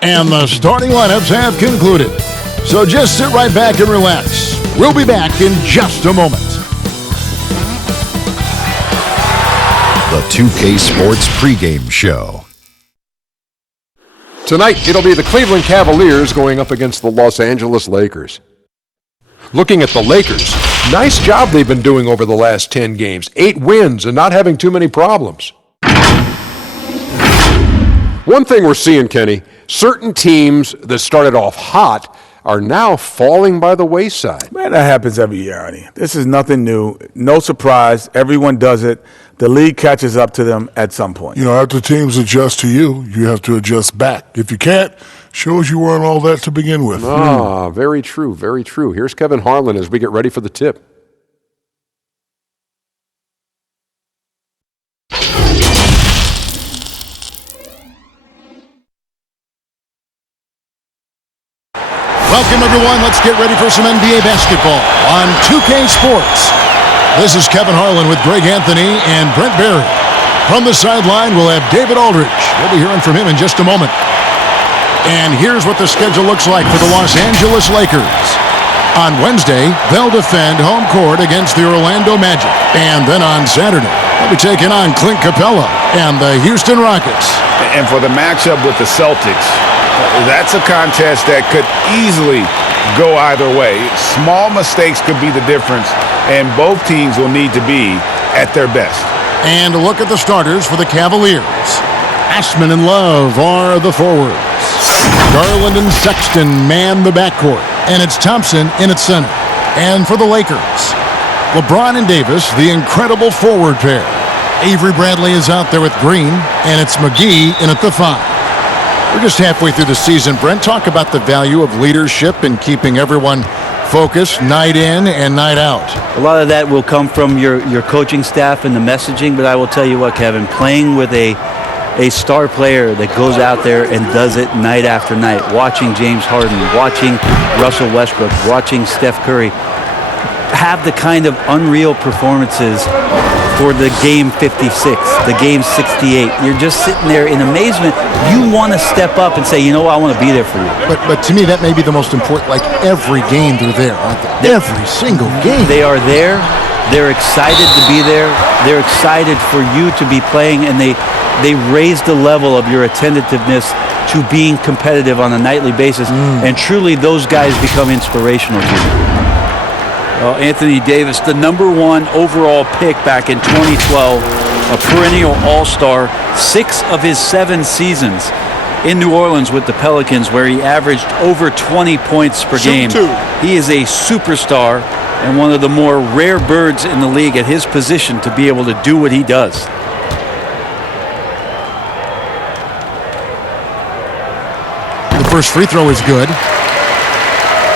And the starting lineups have concluded. So just sit right back and relax. We'll be back in just a moment. The 2K Sports Pregame Show. Tonight, it'll be the Cleveland Cavaliers going up against the Los Angeles Lakers. Looking at the Lakers, nice job they've been doing over the last 10 games. 8 wins and not having too many problems. One thing we're seeing, Kenny, certain teams that started off hot are now falling by the wayside. Man, that happens every year, Arnie. This is nothing new. No surprise. Everyone does it. The league catches up to them at some point. You know, after teams adjust to you, you have to adjust back. If you can't, shows you weren't all that to begin with. Very true, very true. Here's Kevin Harlan as we get ready for the tip. Welcome, everyone. Let's get ready for some NBA basketball on 2K Sports. This is Kevin Harlan with Greg Anthony and Brent Barry. From the sideline, we'll have David Aldridge. We'll be hearing from him in just a moment. And here's what the schedule looks like for the Los Angeles Lakers. On Wednesday, they'll defend home court against the Orlando Magic. And then on Saturday, they'll be taking on Clint Capella and the Houston Rockets. And for the matchup with the Celtics, that's a contest that could easily go either way. Small mistakes could be the difference, and both teams will need to be at their best. And a look at the starters for the Cavaliers. Ashman and Love are the forwards. Garland and Sexton man the backcourt, and it's Thompson in at center. And for the Lakers, LeBron and Davis, the incredible forward pair. Avery Bradley is out there with Green, and it's McGee in at the 5. We're just halfway through the season. Brent, talk about the value of leadership and keeping everyone focused night in and night out. A lot of that will come from your coaching staff and the messaging, but I will tell you what, Kevin, playing with a star player that goes out there and does it night after night, watching James Harden, watching Russell Westbrook, watching Steph Curry, have the kind of unreal performances for the game 56, the game 68. You're just sitting there in amazement. You want to step up and say, you know what, I want to be there for you. But to me, that may be the most important. Like every game they're there, aren't they? Every single game. They are there. They're excited to be there. They're excited for you to be playing, and they raise the level of your attentiveness to being competitive on a nightly basis. And truly, those guys become inspirational to you. Well, Anthony Davis, the #1 overall pick back in 2012, a perennial all-star, 6 of his 7 seasons in New Orleans with the Pelicans, where he averaged over 20 points per game. He is a superstar and one of the more rare birds in the league at his position to be able to do what he does. The first free throw is good.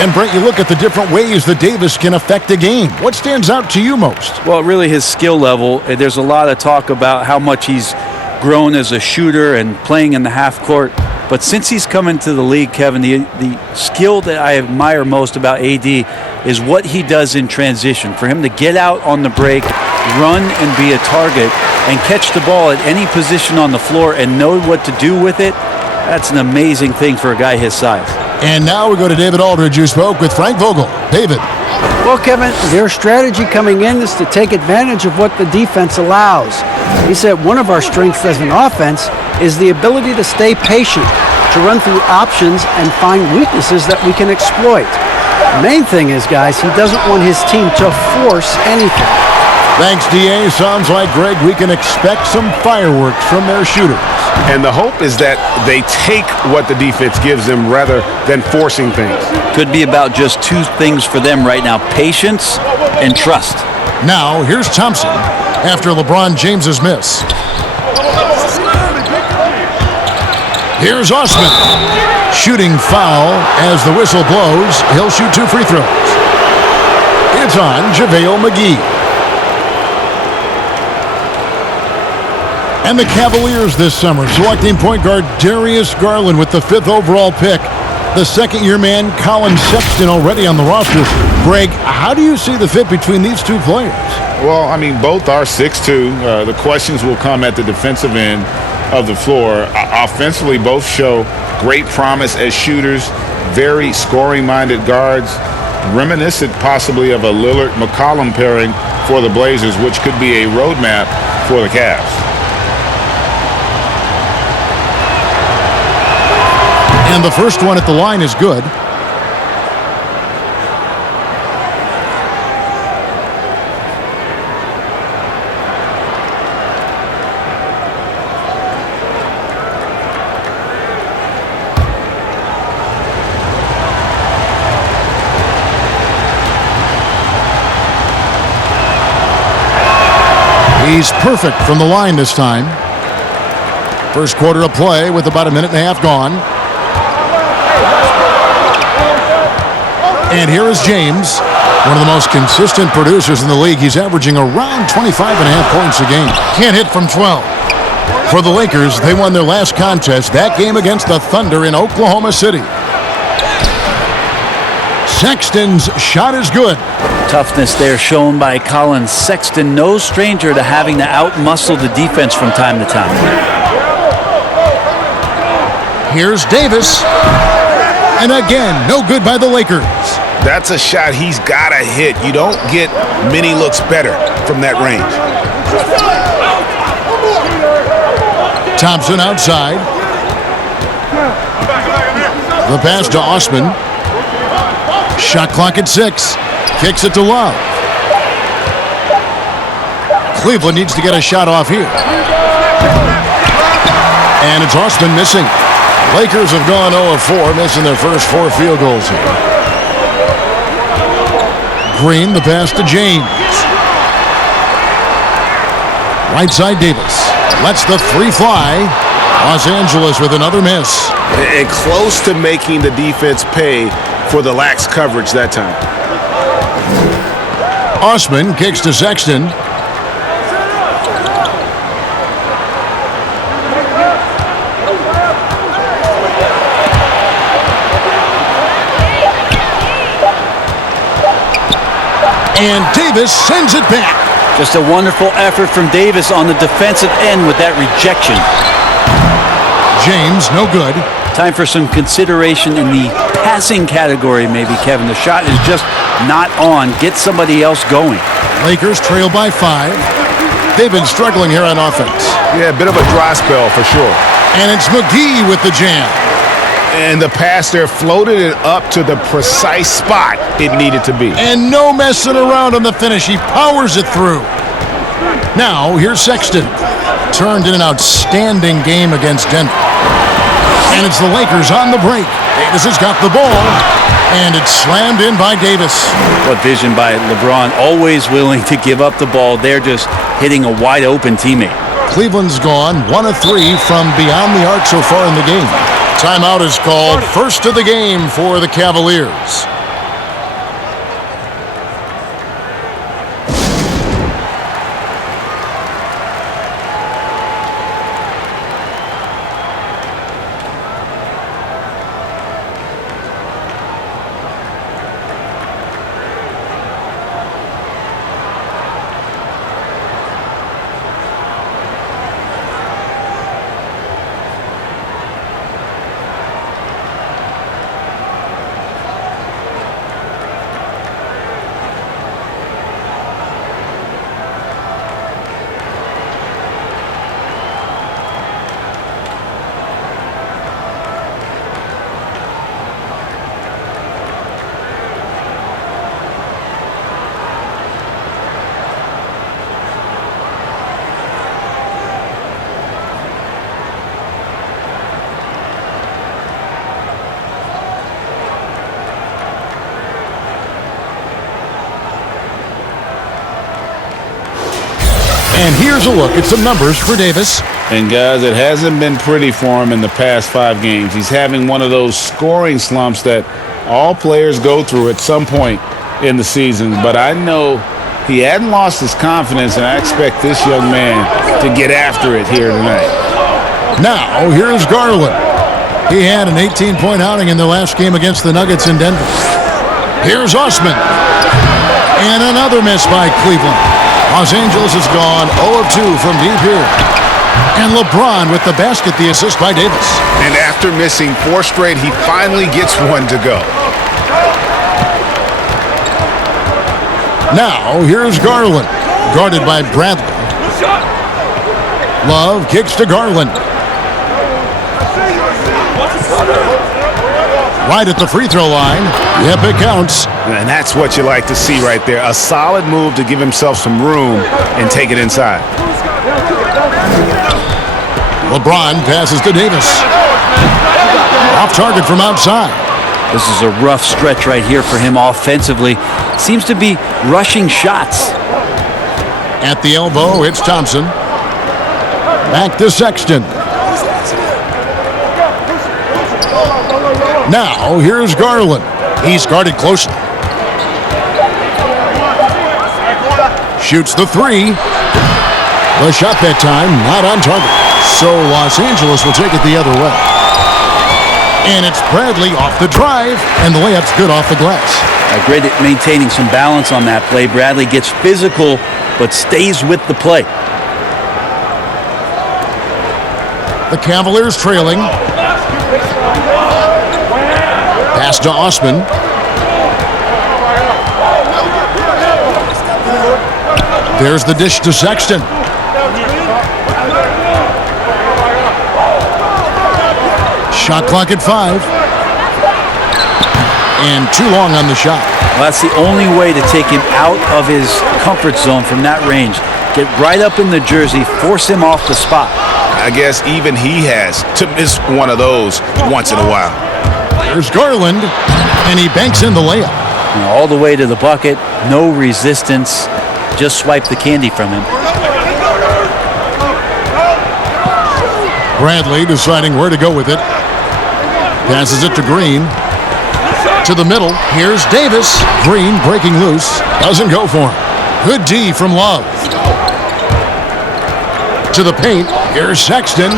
And Brent, you look at the different ways that Davis can affect a game. What stands out to you most? Well, really his skill level. There's a lot of talk about how much he's grown as a shooter and playing in the half court. But since he's come into the league, Kevin, the skill that I admire most about AD is what he does in transition. For him to get out on the break, run and be a target, and catch the ball at any position on the floor and know what to do with it, that's an amazing thing for a guy his size. And now we go to David Aldridge, who spoke with Frank Vogel. David. Well, Kevin, their strategy coming in is to take advantage of what the defense allows. He said one of our strengths as an offense is the ability to stay patient, to run through options and find weaknesses that we can exploit. The main thing is, guys, he doesn't want his team to force anything. Thanks, DA. Sounds like, Greg, we can expect some fireworks from their shooters. And the hope is that they take what the defense gives them rather than forcing things. Could be about just 2 things for them right now, patience and trust. Now, here's Thompson after LeBron James's miss. Here's Osman. Shooting foul as the whistle blows. He'll shoot 2 free throws. It's on JaVale McGee. And the Cavaliers this summer selecting point guard Darius Garland with the 5th overall pick. The second-year man Colin Sexton already on the roster. Greg, how do you see the fit between these 2 players? Well, I mean, both are 6'2". The questions will come at the defensive end of the floor. Offensively, both show great promise as shooters, very scoring-minded guards, reminiscent possibly of a Lillard-McCollum pairing for the Blazers, which could be a roadmap for the Cavs. And the first one at the line is good. He's perfect from the line this time. First quarter of play with about a minute and a half gone. And here is James, one of the most consistent producers in the league. He's averaging around 25.5 points a game. Can't hit from 12. For the Lakers, they won their last contest, that game against the Thunder in Oklahoma City. Sexton's shot is good. Toughness there shown by Colin Sexton. No stranger to having to outmuscle the defense from time to time. Here's Davis. And again, no good by the Lakers. That's a shot he's got to hit. You don't get many looks better from that range. Thompson outside. The pass to Osman. Shot clock at 6. Kicks it to Love. Cleveland needs to get a shot off here. And it's Osman missing. Lakers have gone 0 of 4, missing their first 4 field goals here. Green, the pass to James. Right side Davis. Lets the 3 fly. Los Angeles with another miss. And close to making the defense pay for the lax coverage that time. Osman kicks to Sexton. And Davis sends it back. Just a wonderful effort from Davis on the defensive end with that rejection. James, no good. Time for some consideration in the passing category, maybe, Kevin. The shot is just not on. Get somebody else going. Lakers trail by 5. They've been struggling here on offense. Yeah, a bit of a dry spell for sure. And it's McGee with the jam. And the pass there floated it up to the precise spot it needed to be. And no messing around on the finish. He powers it through. Now, here's Sexton. Turned in an outstanding game against Denver. And it's the Lakers on the break. Davis has got the ball. And it's slammed in by Davis. What vision by LeBron. Always willing to give up the ball. They're just hitting a wide open teammate. Cleveland's gone 1 of 3 from beyond the arc so far in the game. Timeout is called. First of the game for the Cavaliers. And here's a look at some numbers for Davis. And guys, it hasn't been pretty for him in the past 5 games. He's having one of those scoring slumps that all players go through at some point in the season. But I know he hadn't lost his confidence, and I expect this young man to get after it here tonight. Now, here's Garland. He had an 18-point outing in their last game against the Nuggets in Denver. Here's Osman. And another miss by Cleveland. Los Angeles has gone 0 of 2 from deep here. And LeBron with the basket, the assist by Davis. And after missing 4 straight, he finally gets one to go. Now, here's Garland, guarded by Bradley. Love kicks to Garland. Right at the free throw line. Yep, it counts. And that's what you like to see right there. A solid move to give himself some room and take it inside. LeBron passes to Davis. Off target from outside. This is a rough stretch right here for him offensively. Seems to be rushing shots. At the elbow, it's Thompson. Back to Sexton. Now, here's Garland. He's guarded closely. Shoots the 3. The shot that time, not on target. So Los Angeles will take it the other way. And it's Bradley off the drive, and the layup's good off the glass. Great at maintaining some balance on that play. Bradley gets physical, but stays with the play. The Cavaliers trailing. Pass to Osman. There's the dish to Sexton. Shot clock at 5. And too long on the shot. Well, that's the only way to take him out of his comfort zone from that range. Get right up in the jersey, force him off the spot. I guess even he has to miss one of those once in a while. There's Garland, and he banks in the layup. All the way to the bucket, no resistance. Just swipe the candy from him. Bradley deciding where to go with it. Passes it to Green. To the middle. Here's Davis. Green breaking loose. Doesn't go for him. Good D from Love. To the paint. Here's Sexton.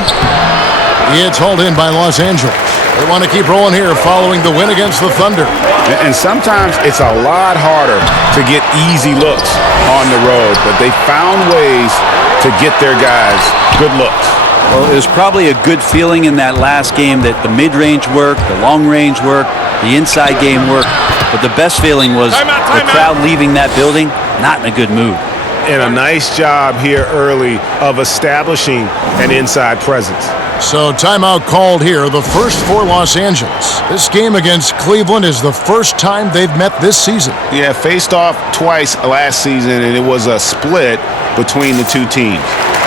It's hauled in by Los Angeles. They want to keep rolling here following the win against the Thunder. And sometimes it's a lot harder to get easy looks on the road, but they found ways to get their guys good looks. Well, it was probably a good feeling in that last game that the mid-range worked, the long-range worked, the inside game worked, but the best feeling was the crowd leaving that building not in a good mood. And a nice job here early of establishing an inside presence. So timeout called here, the first for Los Angeles. This game against Cleveland is the first time they've met this season. Yeah, faced off twice last season, and it was a split between the two teams.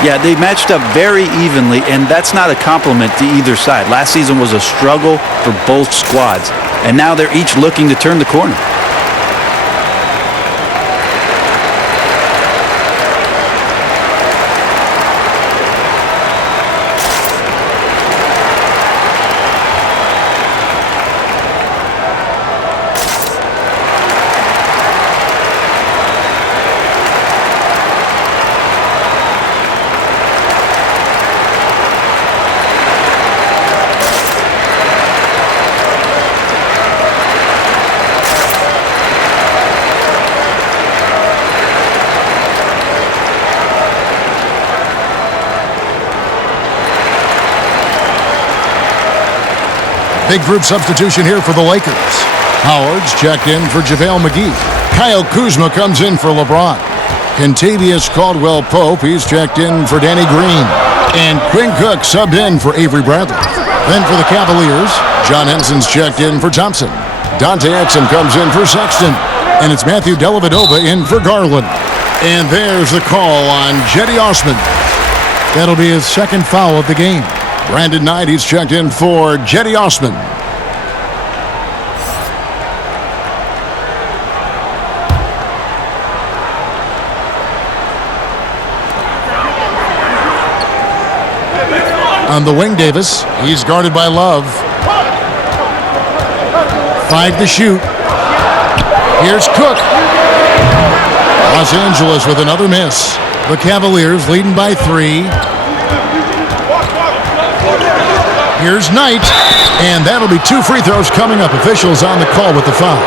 Yeah, they matched up very evenly, and that's not a compliment to either side. Last season was a struggle for both squads, and now they're each looking to turn the corner. Big group substitution here for the Lakers. Howard's checked in for JaVale McGee. Kyle Kuzma comes in for LeBron. Kentavious Caldwell-Pope, he's checked in for Danny Green. And Quinn Cook subbed in for Avery Bradley. Then for the Cavaliers, John Henson's checked in for Thompson. Dante Exum comes in for Sexton. And it's Matthew Dellavedova in for Garland. And there's the call on Jetty Osman. That'll be his second foul of the game. Brandon Knight, he's checked in for Jetty Osman. On the wing, Davis. He's guarded by Love. 5 to shoot. Here's Cook. Los Angeles with another miss. The Cavaliers leading by 3. Here's Knight, and that'll be 2 free throws coming up. Officials on the call with the foul.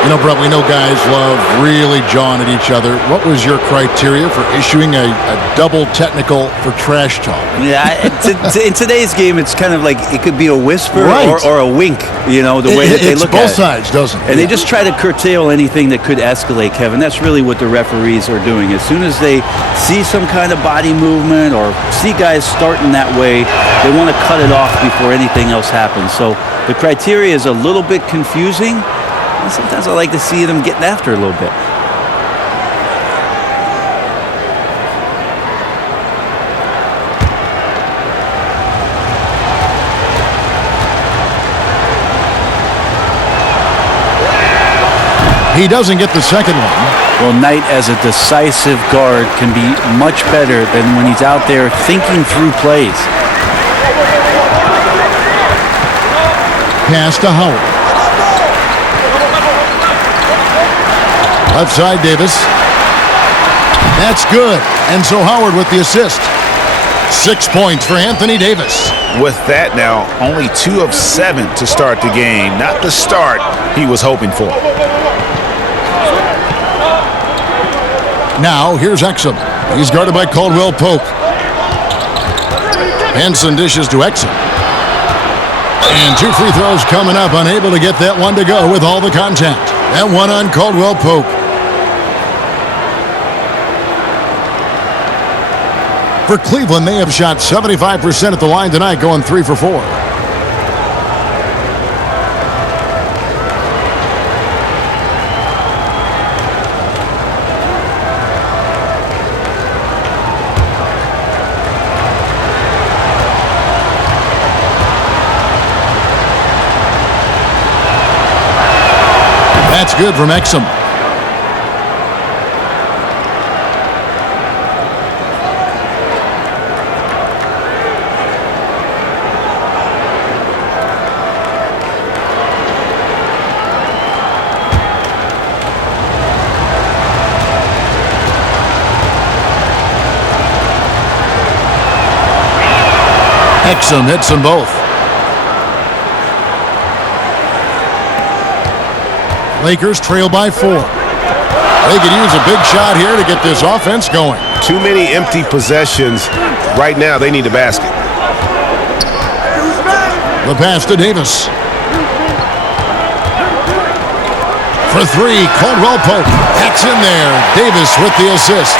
You know, Brett, we know guys love really jawing at each other. What was your criteria for issuing a double technical for trash talk? Yeah, in today's game, it's kind of like it could be a whisper Right. or a wink, you know, the way that they It's look both at it. sides, doesn't it? And they just try to curtail anything that could escalate, Kevin. That's really what the referees are doing. As soon as they see some kind of body movement or see guys starting that way, they want to cut it off before anything else happens. So the criteria is a little bit confusing. And sometimes I like to see them getting after it a little bit. He doesn't get the second one. Well, Knight as a decisive guard can be much better than when he's out there thinking through plays. Pass to Howard. Left side, Davis. That's good. And so Howard with the assist. 6 points for Anthony Davis. With that now, only 2 of 7 to start the game. Not the start he was hoping for. Now, here's Exum. He's guarded by Caldwell Pope. Henson dishes to Exum. And 2 free throws coming up. Unable to get that one to go with all the contact. That one on Caldwell Pope. For Cleveland, they have shot 75% at the line tonight, going 3 for 4. That's good from Exum. Exum hits them both. Lakers trail by 4. They could use a big shot here to get this offense going. Too many empty possessions. Right now, they need a basket. The pass to Davis. For 3, Caldwell Pope. That's in there. Davis with the assist.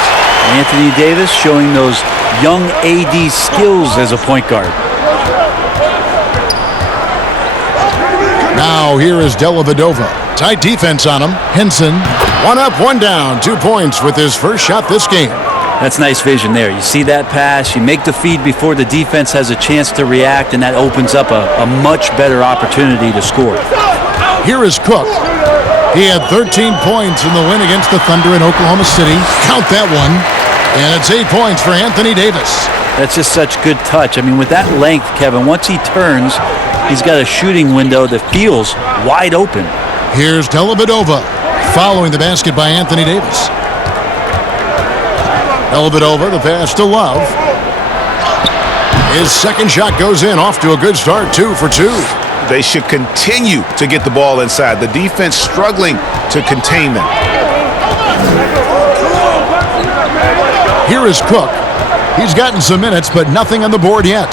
Anthony Davis showing those young AD skills as a point guard. Now here is Dellavedova. Tight defense on him. Henson, 1 up, 1 down. 2 points with his first shot this game. That's nice vision there. You see that pass, you make the feed before the defense has a chance to react, and that opens up a much better opportunity to score. Here is Cook. He had 13 points in the win against the Thunder in Oklahoma City. Count that one. And it's 8 points for Anthony Davis. That's just such good touch. I mean, with that length, Kevin, once he turns, he's got a shooting window that feels wide open. Here's Dellavedova following the basket by Anthony Davis. Dellavedova, the pass to Love. His second shot goes in, off to a good start, 2 for 2. They should continue to get the ball inside. The defense struggling to contain them. Here is Cook. He's gotten some minutes, but nothing on the board yet.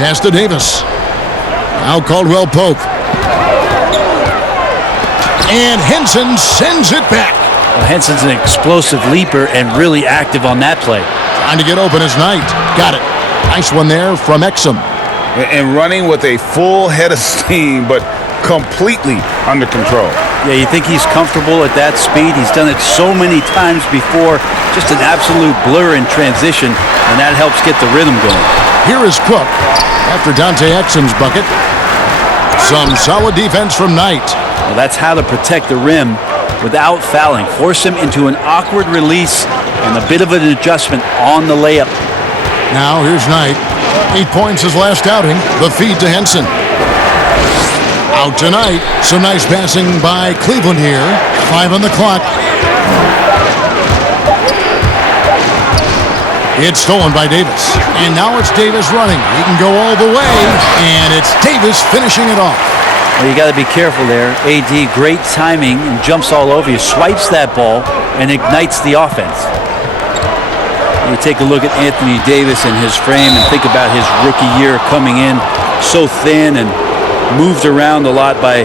Pass to Davis. Now Caldwell Pope. And Henson sends it back. Well, Henson's an explosive leaper and really active on that play. Trying to get open as Knight. Got it. Nice one there from Exum. And running with a full head of steam, but completely under control. Yeah, you think he's comfortable at that speed. He's done it so many times before. Just an absolute blur in transition, and that helps get the rhythm going. Here is Cook after Dante Exum's bucket. Some solid defense from Knight. Well, that's how to protect the rim without fouling. Force him into an awkward release and a bit of an adjustment on the layup. Now here's Knight. 8 points his last outing. The feed to Henson. Out tonight. Some nice passing by Cleveland here. 5 on the clock. It's stolen by Davis. And now it's Davis running. He can go all the way. And it's Davis finishing it off. Well, you got to be careful there. AD, great timing and jumps all over you, swipes that ball and ignites the offense. You take a look at Anthony Davis and his frame and think about his rookie year coming in so thin and moved around a lot by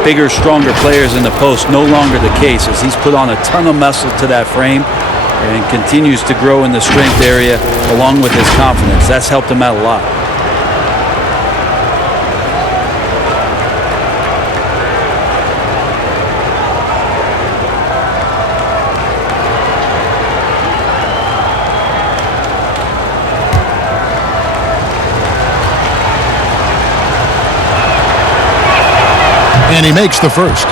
bigger, stronger players in the post. No longer the case, as he's put on a ton of muscle to that frame and continues to grow in the strength area along with his confidence. That's helped him out a lot. And he makes the first.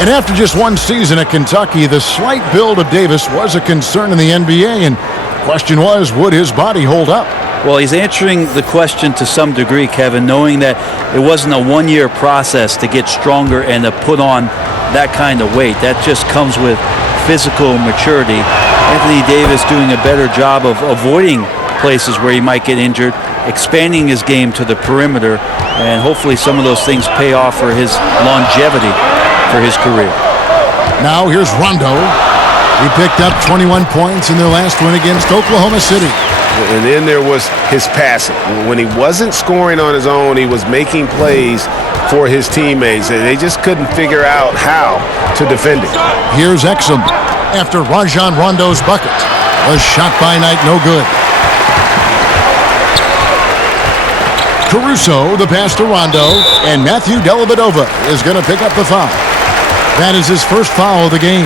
And after just one season at Kentucky, the slight build of Davis was a concern in the NBA, and the question was, would his body hold up? Well, he's answering the question to some degree, Kevin, knowing that it wasn't a one-year process to get stronger and to put on that kind of weight. That just comes with physical maturity. Anthony Davis doing a better job of avoiding places where he might get injured, expanding his game to the perimeter, and hopefully some of those things pay off for his longevity for his career. Now here's Rondo. He picked up 21 points in their last win against Oklahoma City. And then there was his passing. When he wasn't scoring on his own, he was making plays for his teammates, and they just couldn't figure out how to defend it. Here's Exum after Rajon Rondo's bucket. A shot by Knight, no good. Caruso, the pass to Rondo, and Matthew Dellavedova is going to pick up the foul. That is his first foul of the game.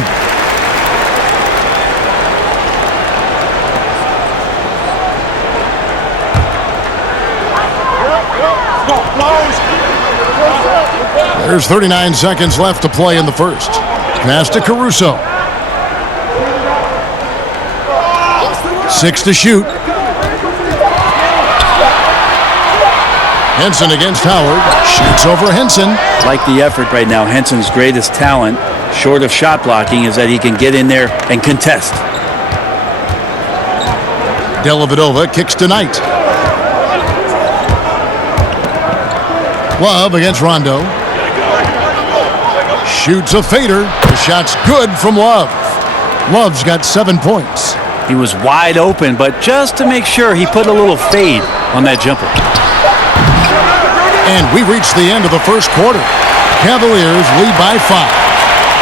There's 39 seconds left to play in the first. Pass to Caruso. 6 to shoot. Henson against Howard. Shoots over Henson. Like the effort right now. Henson's greatest talent, short of shot blocking, is that he can get in there and contest. Dellavedova kicks to Knight. Love against Rondo. Shoots a fader. The shot's good from Love. Love's got 7 points. He was wide open, but just to make sure, he put a little fade on that jumper. And we reach the end of the first quarter. Cavaliers lead by 5.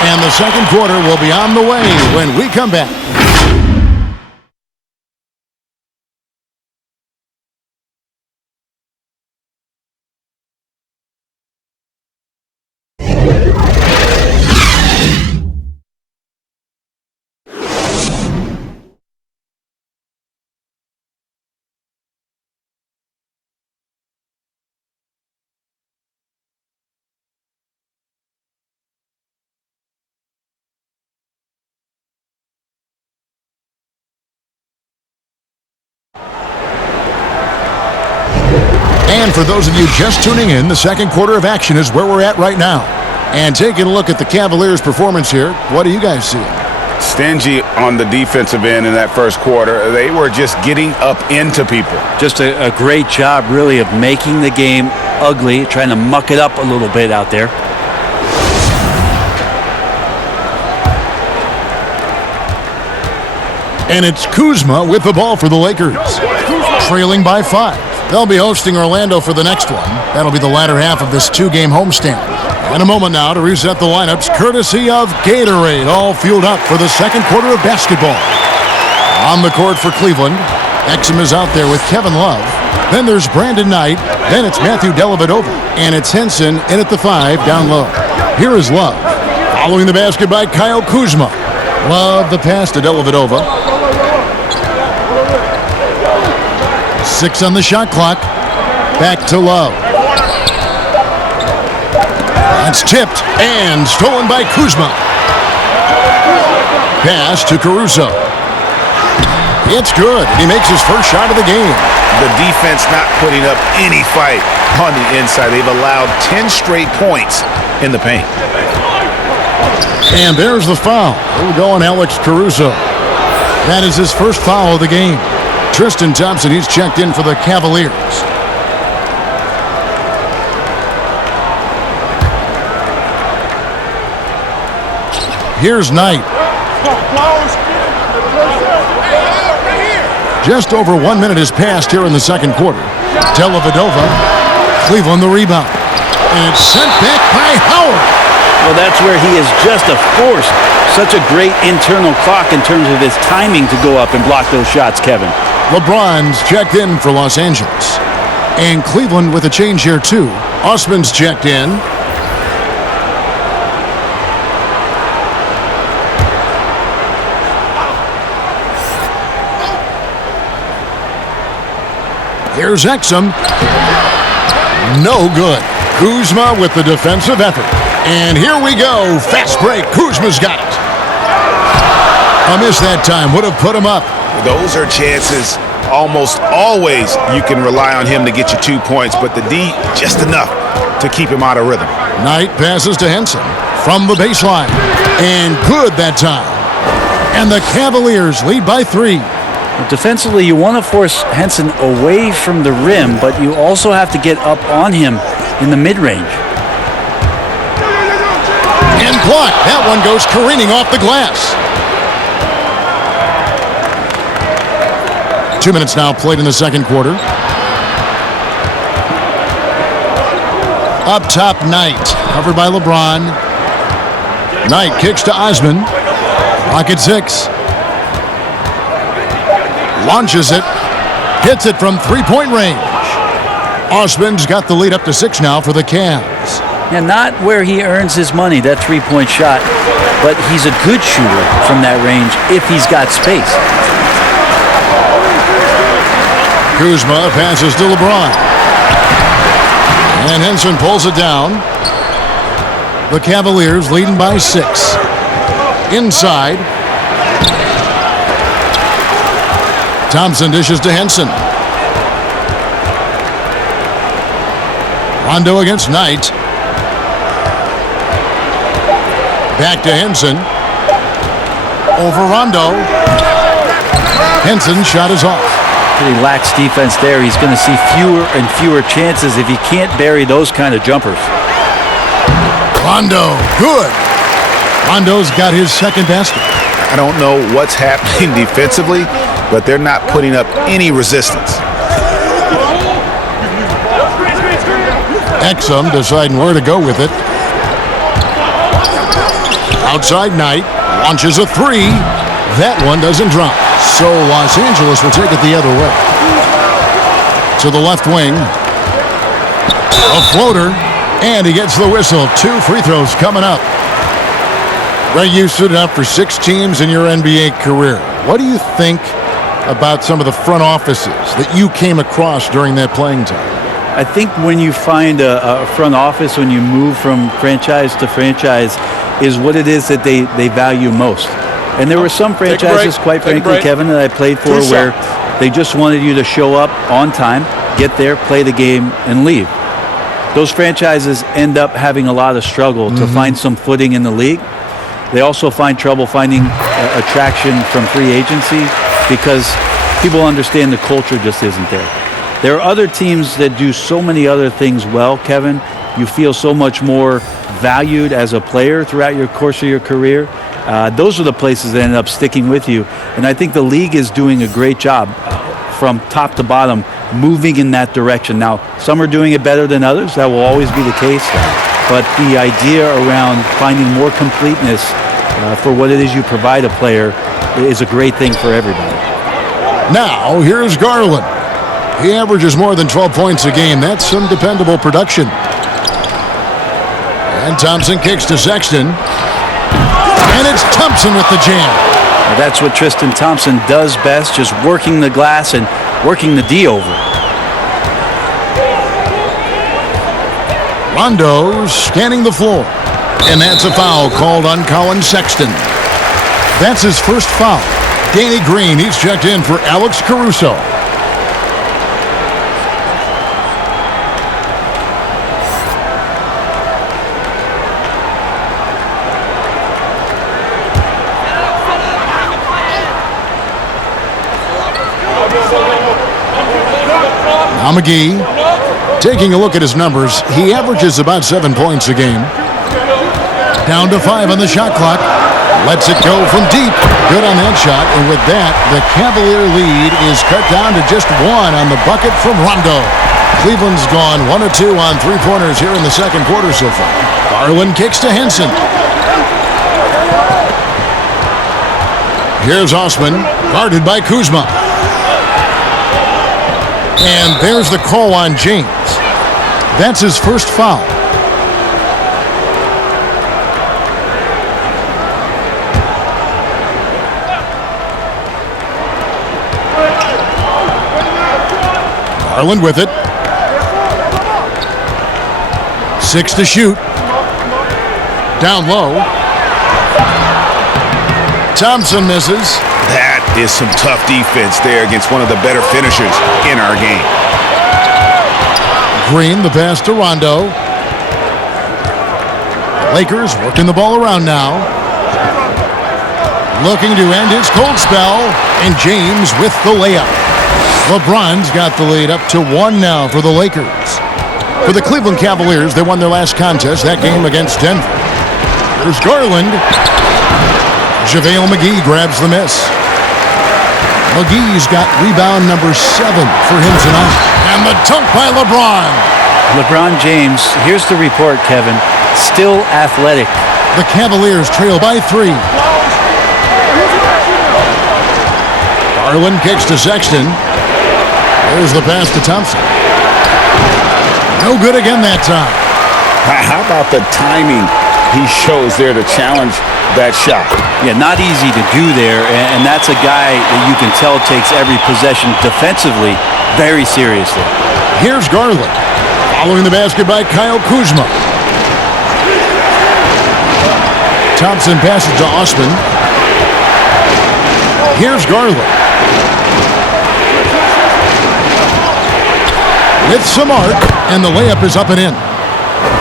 And the second quarter will be on the way when we come back. And for those of you just tuning in, the second quarter of action is where we're at right now. And taking a look at the Cavaliers' performance here, what are you guys seeing? Stingy on the defensive end in that first quarter. They were just getting up into people. Just a great job, really, of making the game ugly, trying to muck it up a little bit out there. And it's Kuzma with the ball for the Lakers. Trailing by 5. They'll be hosting Orlando for the next one. That'll be the latter half of this 2-game homestand. And a moment now to reset the lineups, courtesy of Gatorade, all fueled up for the second quarter of basketball. On the court for Cleveland, Exum is out there with Kevin Love. Then there's Brandon Knight. Then it's Matthew Dellavedova. And it's Henson in at the 5 down low. Here is Love. Following the basket by Kyle Kuzma. Love the pass to Dellavedova. 6 on the shot clock. Back to Love. That's tipped and stolen by Kuzma. Pass to Caruso. It's good. He makes his first shot of the game. The defense not putting up any fight on the inside. They've allowed 10 straight points in the paint. And there's the foul. We'll go on Alex Caruso. That is his first foul of the game. Tristan Thompson, he's checked in for the Cavaliers. Here's Knight. Just over 1 minute has passed here in the second quarter. Dellavedova. Cleveland the rebound. And it's sent back by Howard. Well, that's where he is just a force. Such a great internal clock in terms of his timing to go up and block those shots, Kevin. LeBron's checked in for Los Angeles. And Cleveland with a change here, too. Osman's checked in. Here's Exum. No good. Kuzma with the defensive effort. And here we go. Fast break. Kuzma's got it. A miss that time. Would have put him up. Those are chances. Almost always you can rely on him to get you 2 points, but the D, just enough to keep him out of rhythm. Knight passes to Henson from the baseline. And good that time. And the Cavaliers lead by 3. Defensively, you want to force Henson away from the rim, but you also have to get up on him in the mid-range. And blocked. That one goes careening off the glass. 2 minutes now played in the second quarter. Up top, Knight. Covered by LeBron. Knight kicks to Osman. Clock at 6. Launches it. Hits it from three-point range. Osman's got the lead up to 6 now for the Cavs. And not where he earns his money, that three-point shot, but he's a good shooter from that range if he's got space. Kuzma passes to LeBron. And Henson pulls it down. The Cavaliers leading by 6. Inside. Thompson dishes to Henson. Rondo against Knight. Back to Henson. Over Rondo. Henson's shot is off. Pretty lax defense there. He's going to see fewer and fewer chances if he can't bury those kind of jumpers. Rondo, good. Rondo's got his second basket. I don't know what's happening defensively, but they're not putting up any resistance. Exum deciding where to go with it. Outside Knight launches a 3. That one doesn't drop. So Los Angeles will take it the other way. To the left wing. A floater. And he gets the whistle. 2 free throws coming up. Ray, you stood up for 6 teams in your NBA career. What do you think about some of the front offices that you came across during that playing time? I think when you find a front office, when you move from franchise to franchise, is what it is that they value most. And there were some franchises, quite frankly, Kevin, that I played for where they just wanted you to show up on time, get there, play the game, and leave. Those franchises end up having a lot of struggle to find some footing in the league. They also find trouble finding attraction from free agency because people understand the culture just isn't there. There are other teams that do so many other things well, Kevin. You feel so much more valued as a player throughout your course of your career. Those are the places that end up sticking with you. And I think the league is doing a great job from top to bottom moving in that direction. Now, some are doing it better than others. That will always be the case. But the idea around finding more completeness for what it is you provide a player is a great thing for everybody. Now, here's Garland. He averages more than 12 points a game. That's some dependable production. And Thompson kicks to Sexton. And it's Thompson with the jam. That's what Tristan Thompson does best, just working the glass and working the D over. Rondo scanning the floor. And that's a foul called on Colin Sexton. That's his first foul. Danny Green, he's checked in for Alex Caruso. Now McGee, taking a look at his numbers, he averages about 7 points a game. Down to 5 on the shot clock. Lets it go from deep. Good on that shot. And with that, the Cavalier lead is cut down to just one on the bucket from Rondo. Cleveland's gone 1 of 2 on three-pointers here in the second quarter so far. Garland kicks to Henson. Here's Osman, guarded by Kuzma. And there's the call on James. That's his first foul. Garland with it. 6 to shoot. Down low. Thompson misses. That is some tough defense there against one of the better finishers in our game. Green, the pass to Rondo. Lakers working the ball around now. Looking to end his cold spell. And James with the layup. LeBron's got the lead up to 1 now for the Lakers. For the Cleveland Cavaliers, they won their last contest, that game against Denver. Here's Garland. JaVale McGee grabs the miss. McGee's got rebound number 7 for him tonight. And the dunk by LeBron. LeBron James, here's the report, Kevin, still athletic. The Cavaliers trail by 3. Garland kicks to Sexton. There's the pass to Thompson. No good again that time. How about the timing he shows there to challenge that shot? Yeah, not easy to do there, and that's a guy that you can tell takes every possession defensively very seriously. Here's Garland. Following the basket by Kyle Kuzma. Thompson passes to Osman. Here's Garland. With some arc, and the layup is up and in.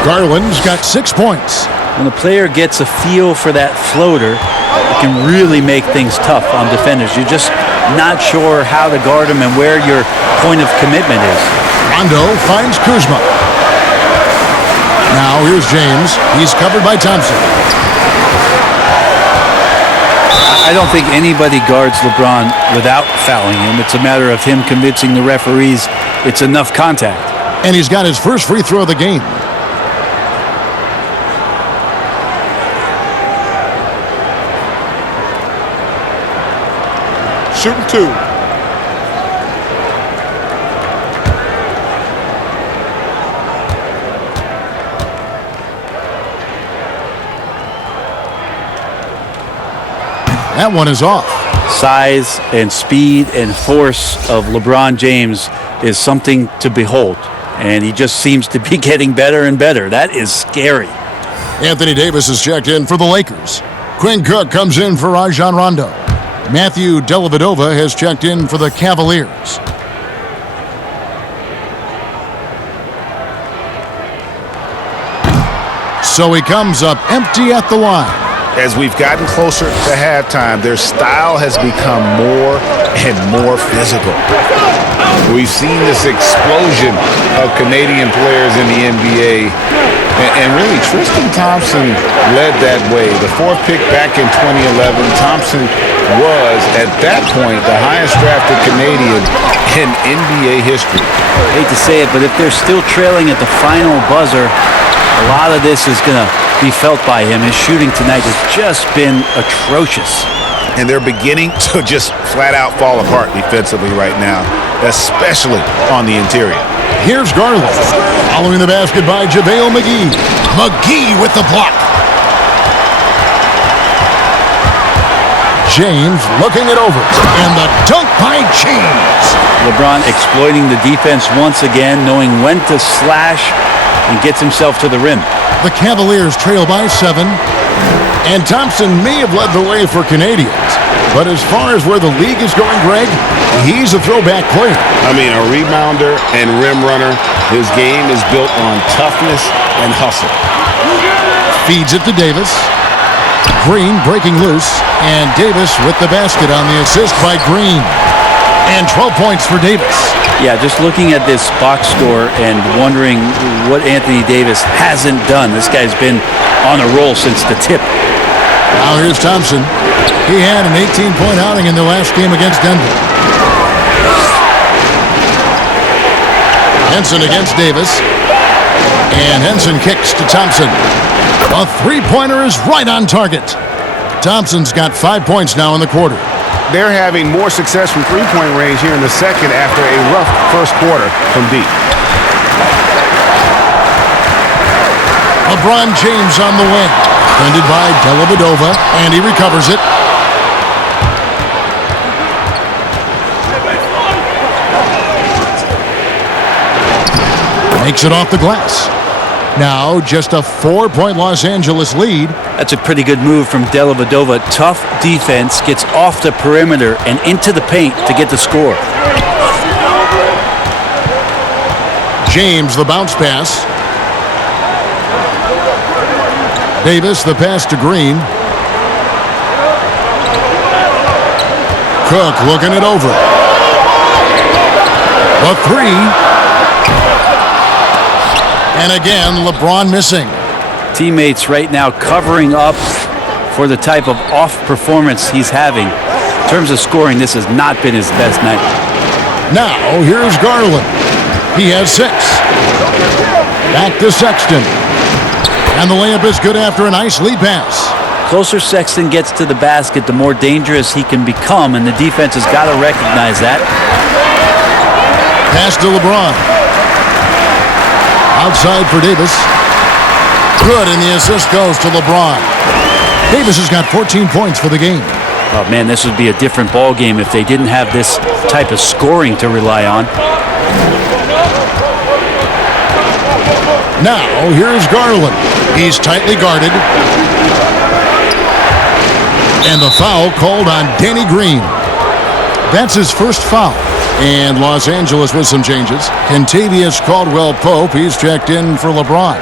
Garland's got 6 points. When a player gets a feel for that floater, it can really make things tough on defenders. You're just not sure how to guard them and where your point of commitment is. Rondo finds Kuzma. Now here's James. He's covered by Thompson. I don't think anybody guards LeBron without fouling him. It's a matter of him convincing the referees it's enough contact. And he's got his first free throw of the game. Shooting 2. That one is off. Size and speed and force of LeBron James is something to behold. And he just seems to be getting better and better. That is scary. Anthony Davis is checked in for the Lakers. Quinn Cook comes in for Rajon Rondo. Matthew Dellavedova has checked in for the Cavaliers. So he comes up empty at the line. As we've gotten closer to halftime, their style has become more and more physical. We've seen this explosion of Canadian players in the NBA, and really Tristan Thompson led that way. The 4th pick back in 2011, Thompson was, at that point, the highest drafted Canadian in NBA history. I hate to say it, but if they're still trailing at the final buzzer, a lot of this is going to be felt by him. His shooting tonight has just been atrocious. And they're beginning to just flat out fall apart defensively right now, especially on the interior. Here's Garland. Following the basket by JaVale McGee. McGee with the block. James looking it over. And the dunk by James. LeBron exploiting the defense once again, knowing when to slash and gets himself to the rim. The Cavaliers trail by 7. And Thompson may have led the way for Canadians. But as far as where the league is going, Greg, he's a throwback player. I mean, a rebounder and rim runner. His game is built on toughness and hustle. Feeds it to Davis. Green breaking loose. And Davis with the basket on the assist by Green. And 12 points for Davis. Yeah, just looking at this box score and wondering what Anthony Davis hasn't done. This guy's been on a roll since the tip. Now here's Thompson. He had an 18-point outing in the last game against Denver. Henson against Davis. And Henson kicks to Thompson. A three-pointer is right on target. Thompson's got 5 points now in the quarter. They're having more success from three-point range here in the second after a rough first quarter from deep. LeBron James on the wing. Defended by Dellavedova, and he recovers it. Makes it off the glass. Now just a 4-point Los Angeles lead. That's a pretty good move from Dellavedova. Tough defense, gets off the perimeter and into the paint to get the score. James, the bounce pass. Davis, the pass to Green. Cook looking it over. The three. And again, LeBron missing. Teammates right now covering up for the type of off performance he's having. In terms of scoring, this has not been his best night. Now, here's Garland. He has 6. Back to Sexton. And the layup is good after a nice lead pass. Closer Sexton gets to the basket, the more dangerous he can become, and the defense has got to recognize that. Pass to LeBron. Outside for Davis. Good, and the assist goes to LeBron. Davis has got 14 points for the game. Oh, man, this would be a different ball game if they didn't have this type of scoring to rely on. Now, here's Garland. He's tightly guarded. And the foul called on Danny Green. That's his first foul. And Los Angeles with some changes. Kentavious Caldwell-Pope, he's checked in for LeBron.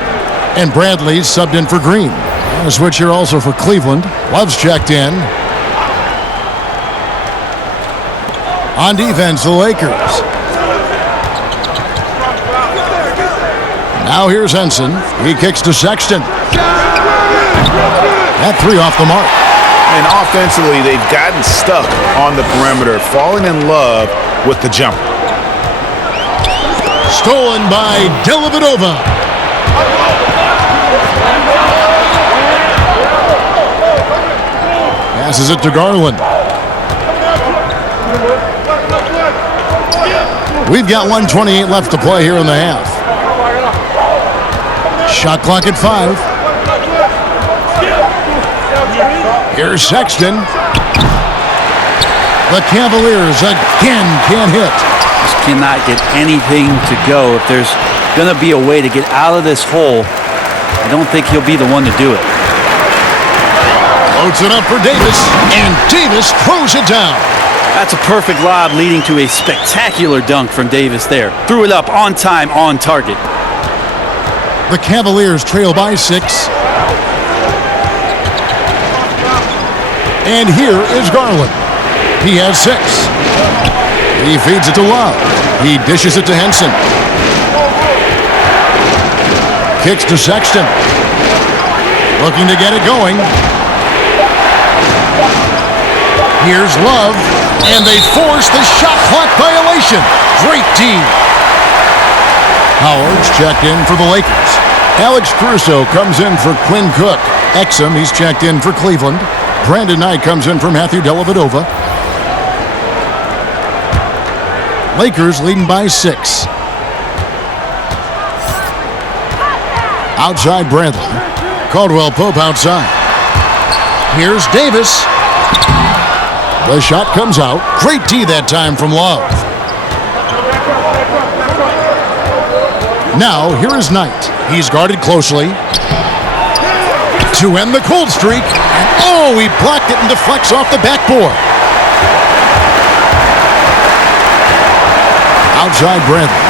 And Bradley's subbed in for Green. A switch here also for Cleveland. Love's checked in. On defense, the Lakers. Now here's Henson. He kicks to Sexton. That three off the mark. And offensively, they've gotten stuck on the perimeter, falling in love with the jumper. Stolen by Dellavedova. Passes it to Garland. We've got 1:28 left to play here in the half. Shot clock at 5. Here's Sexton. The Cavaliers again can't hit. Just cannot get anything to go. If there's going to be a way to get out of this hole, I don't think he'll be the one to do it. Loads it up for Davis, and Davis throws it down. That's a perfect lob leading to a spectacular dunk from Davis there. Threw it up on time, on target. The Cavaliers trail by 6. And here is Garland. He has 6. He feeds it to Love. He dishes it to Henson. Kicks to Sexton. Looking to get it going. Here's Love. And they force the shot clock violation. Great D. Howard's checked in for the Lakers. Alex Caruso comes in for Quinn Cook. Exum, he's checked in for Cleveland. Brandon Knight comes in for Matthew Dellavedova. Lakers leading by 6. Outside Bradley. Caldwell-Pope outside. Here's Davis. The shot comes out. Great D that time from Love. Now, here is Knight. He's guarded closely. To end the cold streak. And oh, he blocked it and deflects off the backboard. Outside Bradley.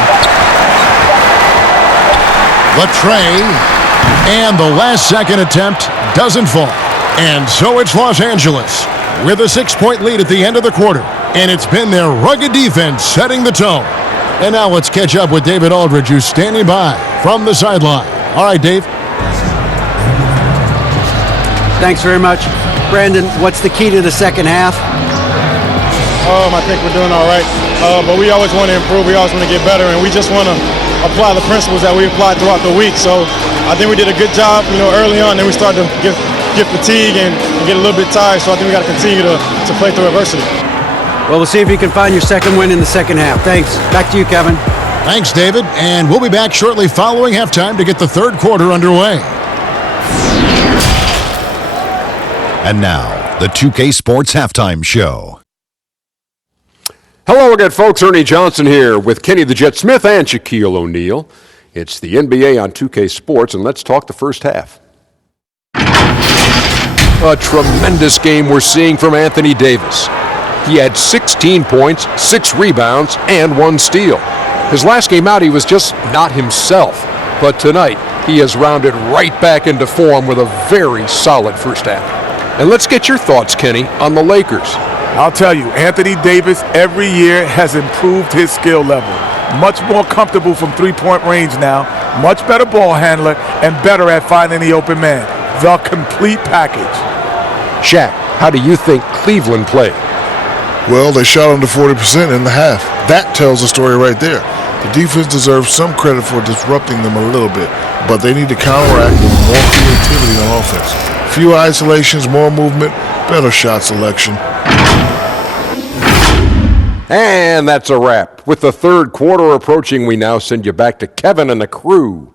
The tray. And the last second attempt doesn't fall. And so it's Los Angeles with a 6-point lead at the end of the quarter. And it's been their rugged defense setting the tone. And now let's catch up with David Aldridge, who's standing by from the sideline. All right, Dave. Thanks very much. Brandon, what's the key to the second half? I think we're doing all right, but we always want to improve. We always want to get better, and we just want to apply the principles that we applied throughout the week. So I think we did a good job, early on. Then we started to get fatigue and get a little bit tired. So I think we got to continue to play through adversity. Well, we'll see if you can find your second win in the second half. Thanks. Back to you, Kevin. Thanks, David. And we'll be back shortly following halftime to get the third quarter underway. And now, the 2K Sports Halftime Show. Hello again, folks. Ernie Johnson here with Kenny the Jet Smith and Shaquille O'Neal. It's the NBA on 2K Sports, and let's talk the first half. A tremendous game we're seeing from Anthony Davis. He had 16 points, 6 rebounds, and 1 steal. His last game out, he was just not himself. But tonight, he has rounded right back into form with a very solid first half. And let's get your thoughts, Kenny, on the Lakers. I'll tell you, Anthony Davis every year has improved his skill level. Much more comfortable from three-point range now, much better ball handler, and better at finding the open man. The complete package. Shaq, how do you think Cleveland played? Well, they shot under 40% in the half. That tells the story right there. The defense deserves some credit for disrupting them a little bit, but they need to counteract with more creativity on offense. Fewer isolations, more movement, better shot selection. And that's a wrap. With the third quarter approaching, we now send you back to Kevin and the crew.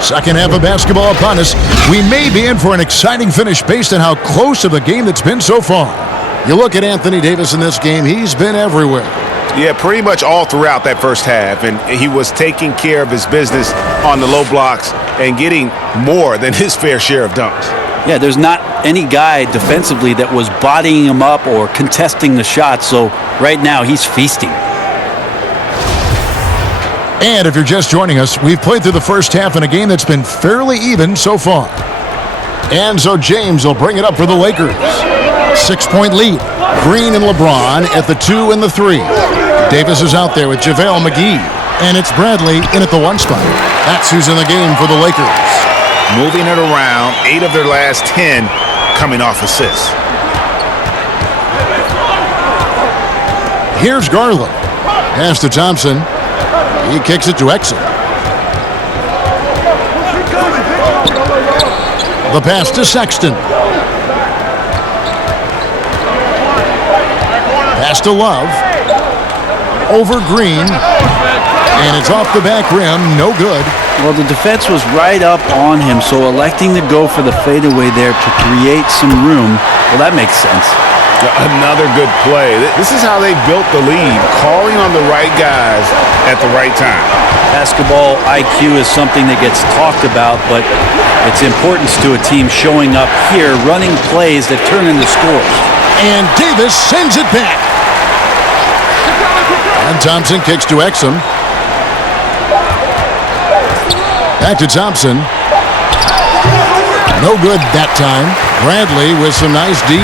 Second half of basketball upon us. We may be in for an exciting finish based on how close of a game that's been so far. You look at Anthony Davis in this game, he's been everywhere. Yeah, pretty much all throughout that first half, and he was taking care of his business on the low blocks and getting more than his fair share of dunks. Yeah, there's not any guy defensively that was bodying him up or contesting the shot, so right now he's feasting. And if you're just joining us, we've played through the first half in a game that's been fairly even so far. And so James will bring it up for the Lakers. 6-point lead. Green and LeBron at the 2 and the 3. Davis is out there with JaVale McGee. And it's Bradley in at the 1 spot. That's who's in the game for the Lakers. Moving it around, 8 of their last 10 coming off assists. Here's Garland. Pass to Thompson. He kicks it to Exum. The pass to Sexton. Pass to Love. Over Green. And it's off the back rim. No good. Well, the defense was right up on him, so electing to go for the fadeaway there to create some room, well, that makes sense. Another good play. This is how they built the lead, calling on the right guys at the right time. Basketball IQ is something that gets talked about, but its importance to a team showing up here, running plays that turn into scores. And Davis sends it back. And Thompson kicks to Exum. Back to Thompson. No good that time. Bradley with some nice D.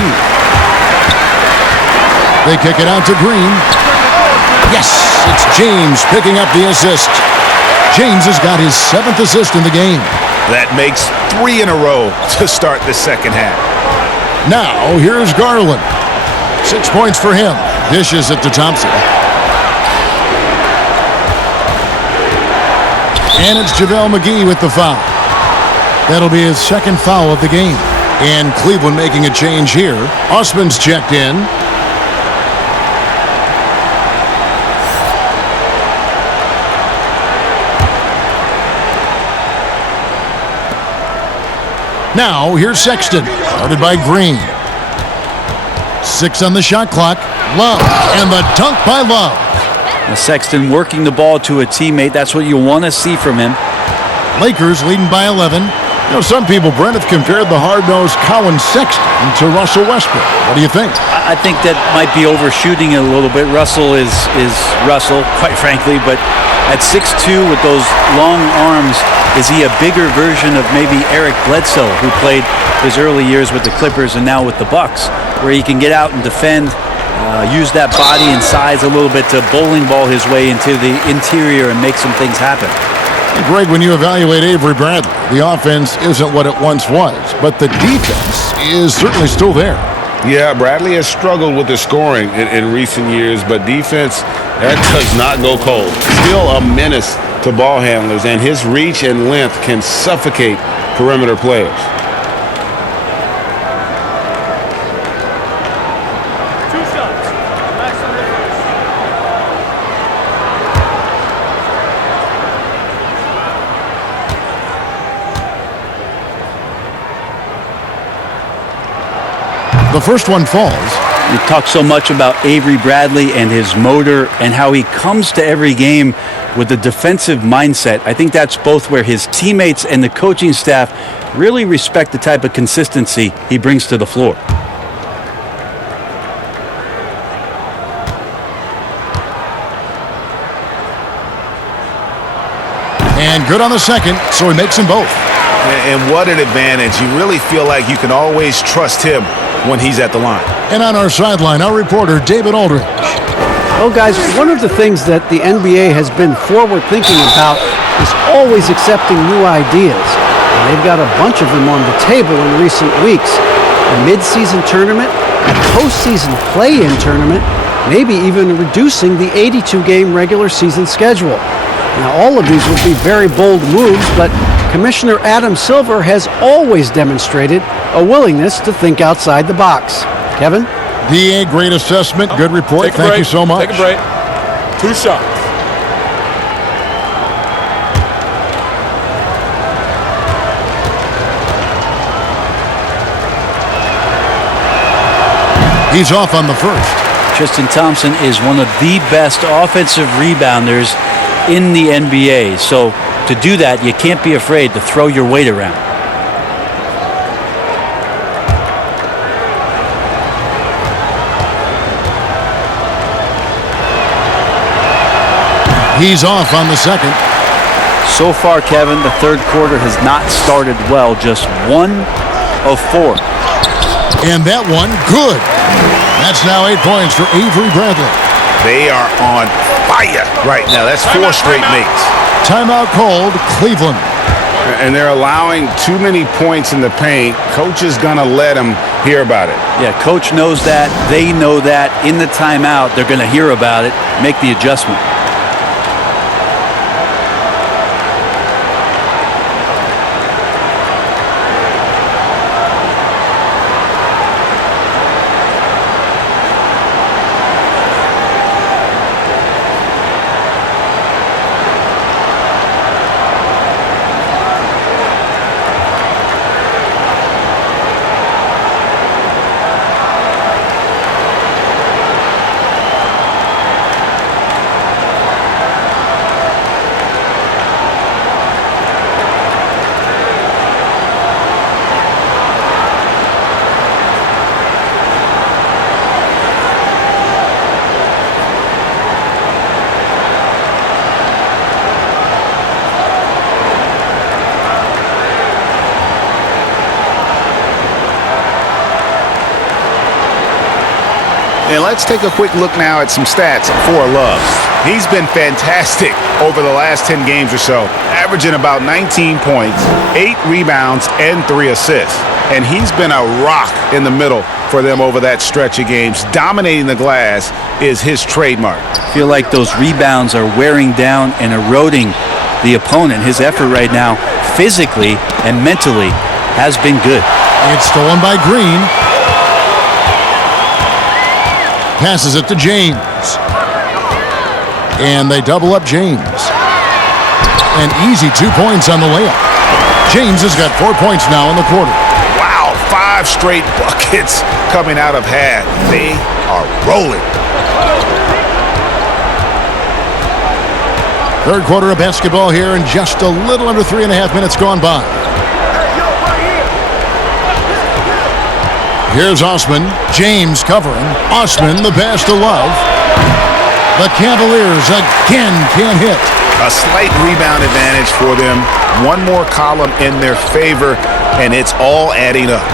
They kick it out to Green. Yes, it's James picking up the assist. James has got his 7th assist in the game. That makes 3 in a row to start the second half. Now, here's Garland. 6 points for him. Dishes it to Thompson. And it's JaVale McGee with the foul. That'll be his 2nd foul of the game. And Cleveland making a change here. Osman's checked in. Now, here's Sexton, guarded by Green. 6 on the shot clock. Love, and the dunk by Love. Now Sexton working the ball to a teammate. That's what you want to see from him. Lakers leading by 11. You know, some people, Brent, have compared the hard-nosed Colin Sexton to Russell Westbrook. What do you think? I think that might be overshooting it a little bit. Russell is Russell, quite frankly, but at 6'2", with those long arms, is he a bigger version of maybe Eric Bledsoe, who played his early years with the Clippers and now with the Bucks? where he can get out and defend, use that body and size a little bit to bowling ball his way into the interior and make some things happen. Greg, when you evaluate Avery Bradley, the offense isn't what it once was, but the defense is certainly still there. Yeah, Bradley has struggled with the scoring in recent years, but defense, that does not go cold. Still a menace to ball handlers, and his reach and length can suffocate perimeter players. The first one falls. We talk so much about Avery Bradley and his motor and how he comes to every game with a defensive mindset. I think that's both where his teammates and the coaching staff really respect the type of consistency he brings to the floor. And good on the second, so he makes them both. And what an advantage. You really feel like you can always trust him when he's at the line. And on our sideline, our reporter, David Aldridge. Well, guys, one of the things that the NBA has been forward-thinking about is always accepting new ideas. And they've got a bunch of them on the table in recent weeks. A mid-season tournament, a postseason play-in tournament, maybe even reducing the 82-game regular season schedule. Now, all of these would be very bold moves, but Commissioner Adam Silver has always demonstrated a willingness to think outside the box. Kevin? DA, great assessment, good report. Thank you so much. Take a break. 2 shots. He's off on the first. Tristan Thompson is one of the best offensive rebounders in the NBA. So to do that, you can't be afraid to throw your weight around. He's off on the second. So far, Kevin, the third quarter has not started well. Just 1 of 4. And that one, good. That's now 8 points for Avery Bradley. They are on fire right now. That's 4 straight makes. Timeout called, Cleveland. And they're allowing too many points in the paint. Coach is going to let them hear about it. Yeah, coach knows that. They know that. In the timeout, they're going to hear about it, make the adjustment. And let's take a quick look now at some stats for Love. He's been fantastic over the last 10 games or so, averaging about 19 points, 8 rebounds, and 3 assists. And he's been a rock in the middle for them over that stretch of games. Dominating the glass is his trademark. I feel like those rebounds are wearing down and eroding the opponent. His effort right now, physically and mentally, has been good. It's stolen by Green. Passes it to James. And they double up James. An easy 2 points on the layup. James has got 4 points now in the quarter. Wow, 5 straight buckets coming out of half. They are rolling. Third quarter of basketball here, and just a little under 3.5 minutes gone by. Here's Osman. James covering. Osman, the pass to Love. The Cavaliers again can't hit. A slight rebound advantage for them. One more column in their favor, and it's all adding up.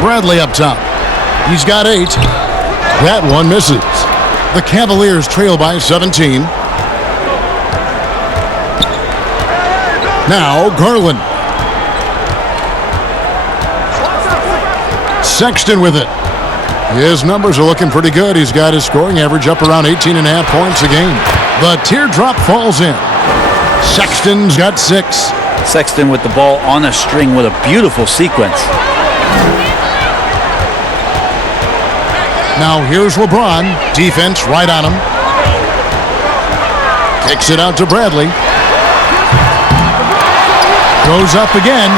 Bradley up top. He's got 8. That one misses. The Cavaliers trail by 17. Now Garland. Sexton with it. His numbers are looking pretty good. He's got his scoring average up around 18.5 points a game. The teardrop falls in. Sexton's got 6. Sexton with the ball on a string with a beautiful sequence. Now here's LeBron. Defense right on him. Kicks it out to Bradley. Goes up again.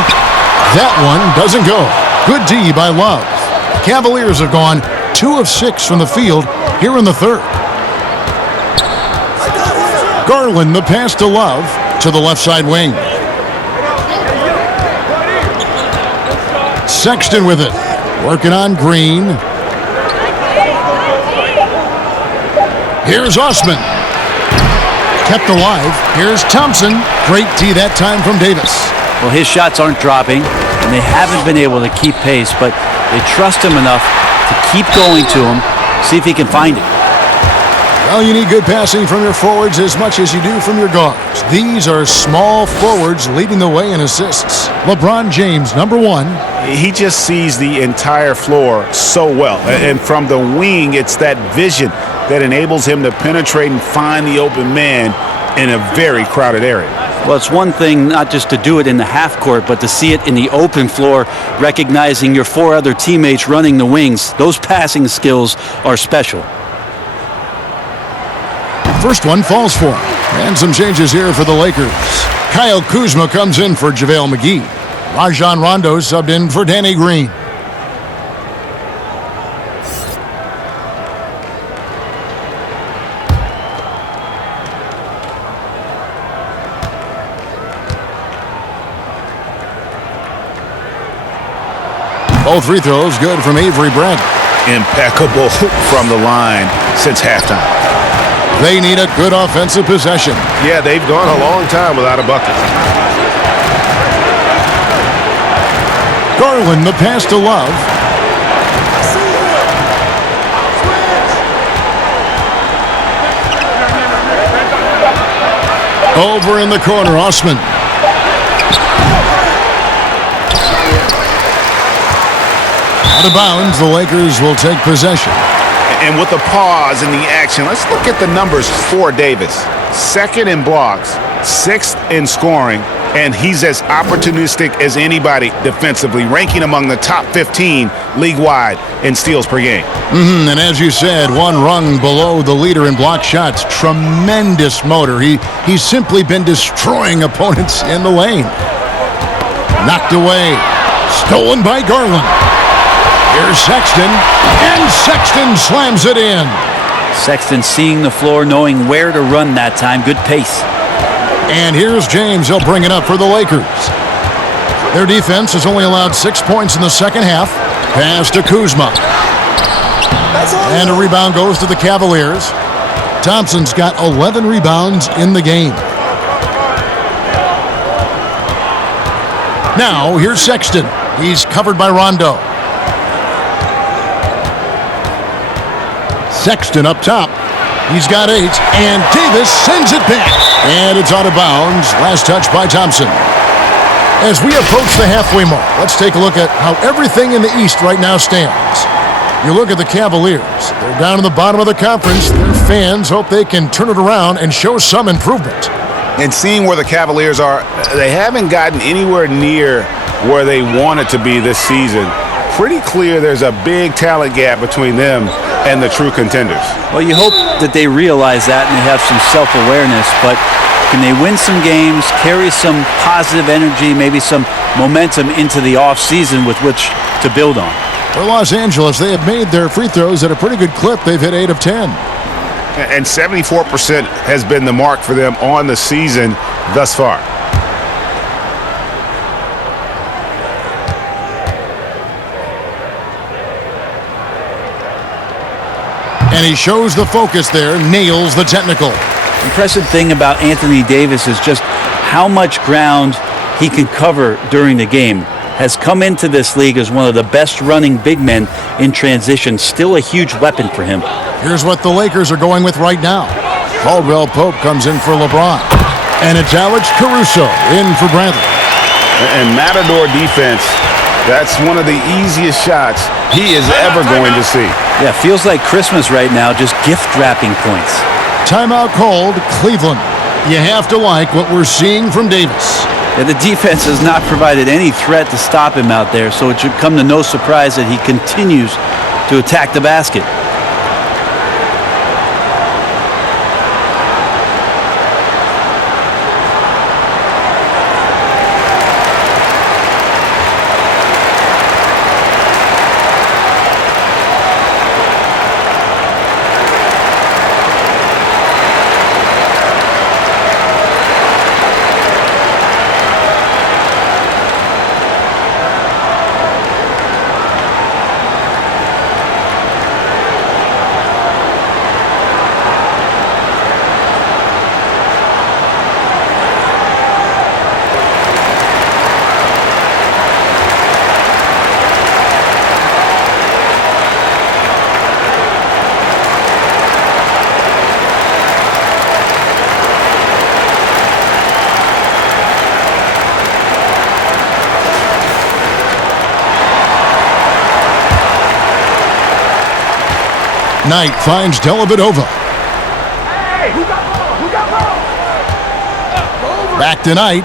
That one doesn't go. Good D by Love. Cavaliers have gone 2 of 6 from the field here in the third. Garland, the pass to Love to the left side wing. Sexton with it. Working on Green. Here's Osman. Kept alive. Here's Thompson. Great D that time from Davis. Well, his shots aren't dropping, and they haven't been able to keep pace, but they trust him enough to keep going to him, see if he can find it. Well, you need good passing from your forwards as much as you do from your guards. These are small forwards leading the way in assists. LeBron James, number 1. He just sees the entire floor so well. And from the wing, it's that vision that enables him to penetrate and find the open man in a very crowded area. Well, it's one thing not just to do it in the half court, but to see it in the open floor, recognizing your 4 other teammates running the wings. Those passing skills are special. First one falls for him. And some changes here for the Lakers. Kyle Kuzma comes in for JaVale McGee. Rajon Rondo subbed in for Danny Green. Both free throws good from Avery Bradley. Impeccable from the line since halftime. They need a good offensive possession. Yeah, they've gone a long time without a bucket. Garland, the pass to Love. Over in the corner, Osman. Out of bounds, the Lakers will take possession. And with the pause in the action, let's look at the numbers for Davis. 2nd in blocks, 6th in scoring, and he's as opportunistic as anybody defensively, ranking among the top 15 league-wide in steals per game. And as you said, 1 rung below the leader in block shots. Tremendous motor. He's simply been destroying opponents in the lane. Knocked away. Stolen by Garland. Here's Sexton, and Sexton slams it in. Sexton seeing the floor, knowing where to run that time. Good pace. And here's James. He'll bring it up for the Lakers. Their defense has only allowed 6 points in the second half. Pass to Kuzma. And a rebound goes to the Cavaliers. Thompson's got 11 rebounds in the game. Now, here's Sexton. He's covered by Rondo. Sexton up top. He's got 8, and Davis sends it back. And it's out of bounds. Last touch by Thompson. As we approach the halfway mark, let's take a look at how everything in the East right now stands. You look at the Cavaliers. They're down in the bottom of the conference. Their fans hope they can turn it around and show some improvement. And seeing where the Cavaliers are, they haven't gotten anywhere near where they wanted to be this season. Pretty clear there's a big talent gap between them and the true contenders. Well, you hope that they realize that and they have some self-awareness, but can they win some games, carry some positive energy, maybe some momentum into the offseason with which to build on? For Los Angeles, they have made their free throws at a pretty good clip. They've hit 8 of 10. And 74% has been the mark for them on the season thus far. And he shows the focus there, nails the technical. Impressive thing about Anthony Davis is just how much ground he can cover during the game. has come into this league as one of the best running big men in transition. Still a huge weapon for him. Here's what the Lakers are going with right now. Caldwell Pope comes in for LeBron. And it's Alex Caruso in for Bradley. And Matador defense, that's one of the easiest shots he is ever going to see. Yeah, feels like Christmas right now, just gift wrapping points. Timeout called, Cleveland. You have to like what we're seeing from Davis. Yeah, the defense has not provided any threat to stop him out there, so it should come to no surprise that he continues to attack the basket. Knight finds Dellavedova. Back to Knight.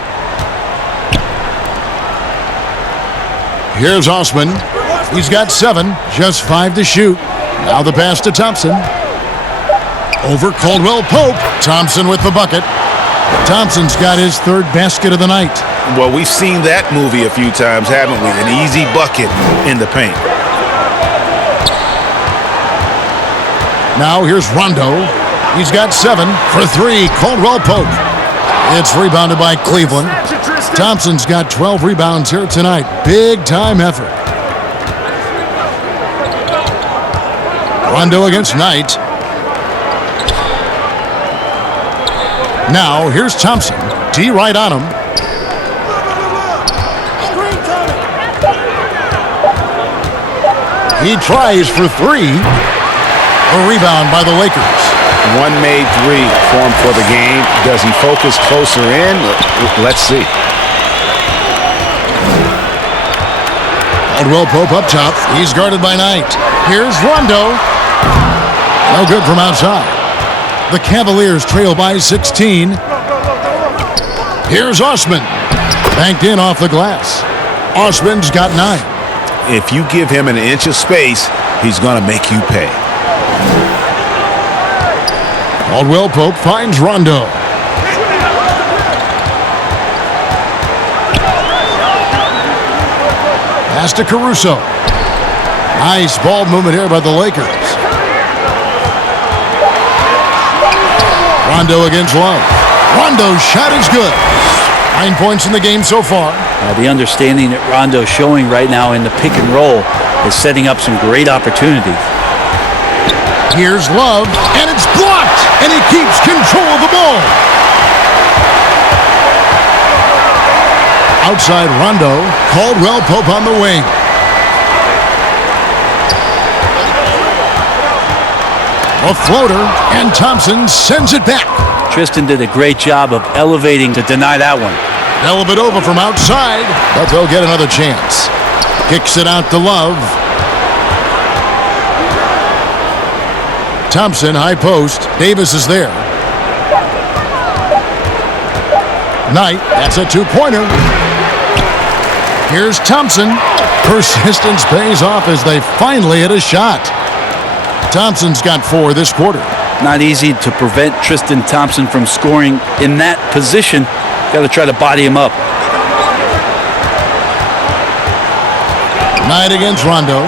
Here's Osman. He's got 7, just 5 to shoot. Now the pass to Thompson. Over Caldwell Pope. Thompson with the bucket. Thompson's got his 3rd basket of the night. Well, we've seen that movie a few times, haven't we? An easy bucket in the paint. Now here's Rondo. He's got 7 for 3. Caldwell Pope. It's rebounded by Cleveland. Thompson's got 12 rebounds here tonight. Big time effort. Rondo against Knight. Now here's Thompson. D right on him. He tries for 3. A rebound by the Lakers. One made 3 for him for the game. Does he focus closer in? Let's see. Caldwell Pope up top. He's guarded by Knight. Here's Rondo. No good from outside. The Cavaliers trail by 16. Here's Osman. Banked in off the glass. Osman's got 9. If you give him an inch of space, he's going to make you pay. Caldwell Pope finds Rondo. Pass to Caruso. Nice ball movement here by the Lakers. Rondo against Love. Rondo's shot is good. 9 points in the game so far. The understanding that Rondo's showing right now in the pick and roll is setting up some great opportunities. Here's Love, and it's blocked, and he keeps control of the ball. Outside Rondo, Caldwell Pope on the wing. A floater, and Thompson sends it back. Tristan did a great job of elevating to deny that one. Dellavedova from outside, but they'll get another chance. Kicks it out to Love. Thompson, high post. Davis is there. Knight, that's a 2-pointer. Here's Thompson. Persistence pays off as they finally hit a shot. Thompson's got 4 this quarter. Not easy to prevent Tristan Thompson from scoring in that position. Got to try to body him up. Knight against Rondo.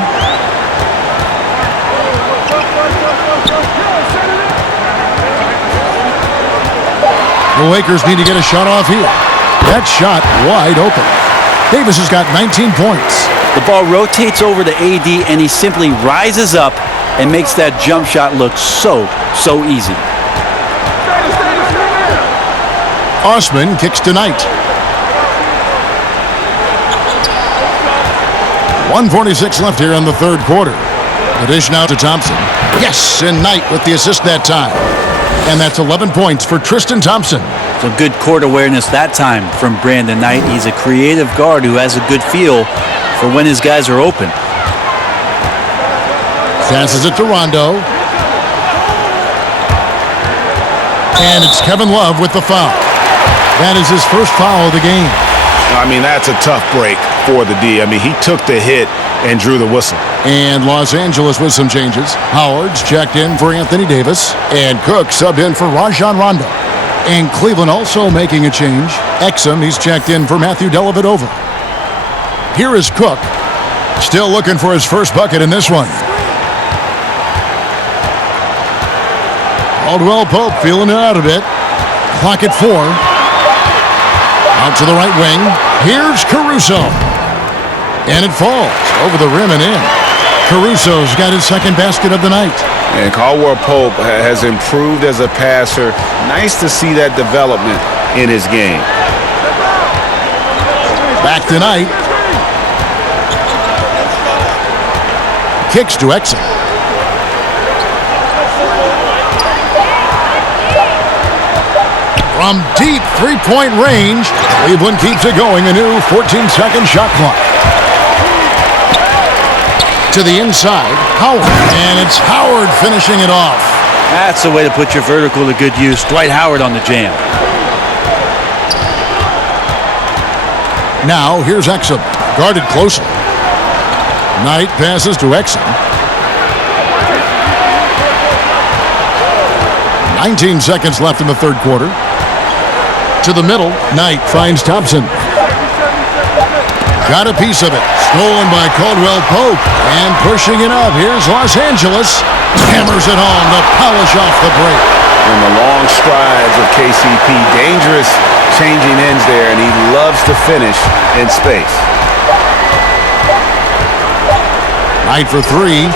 The Lakers need to get a shot off here. That shot wide open. Davis has got 19 points. The ball rotates over to AD, and he simply rises up and makes that jump shot look so easy. Osman kicks to Knight. 1:46 left here in the third quarter. The dish now to Thompson. Yes, and Knight with the assist that time. And that's 11 points for Tristan Thompson. Some good court awareness that time from Brandon Knight. He's a creative guard who has a good feel for when his guys are open. Passes it to Rondo. And it's Kevin Love with the foul. That is his first foul of the game. I mean, that's a tough break for the D. I mean, he took the hit and drew the whistle. And Los Angeles with some changes. Howard's checked in for Anthony Davis. And Cook subbed in for Rajon Rondo. And Cleveland also making a change. Exum, he's checked in for Matthew Dellavedova. Here is Cook. Still looking for his first bucket in this one. Caldwell Pope feeling it out a bit. Clock at 4. Out to the right wing. Here's Caruso. And it falls over the rim and in. Caruso's got his second basket of the night. And Caldwell Pope has improved as a passer. Nice to see that development in his game. Back to Knight. Kicks to Exum. From deep three-point range, Cleveland keeps it going. A new 14-second shot clock. To the inside, Howard. And it's Howard finishing it off. That's the way to put your vertical to good use. Dwight Howard on the jam. Now, here's Exum. Guarded closely. Knight passes to Exum. 19 seconds left in the third quarter. To the middle, Knight finds Thompson. Got a piece of it. Stolen by Caldwell Pope. And pushing it up. Here's Los Angeles. Hammers it home to polish off the break. And the long strides of KCP. Dangerous changing ends there, and he loves to finish in space. Knight for 3.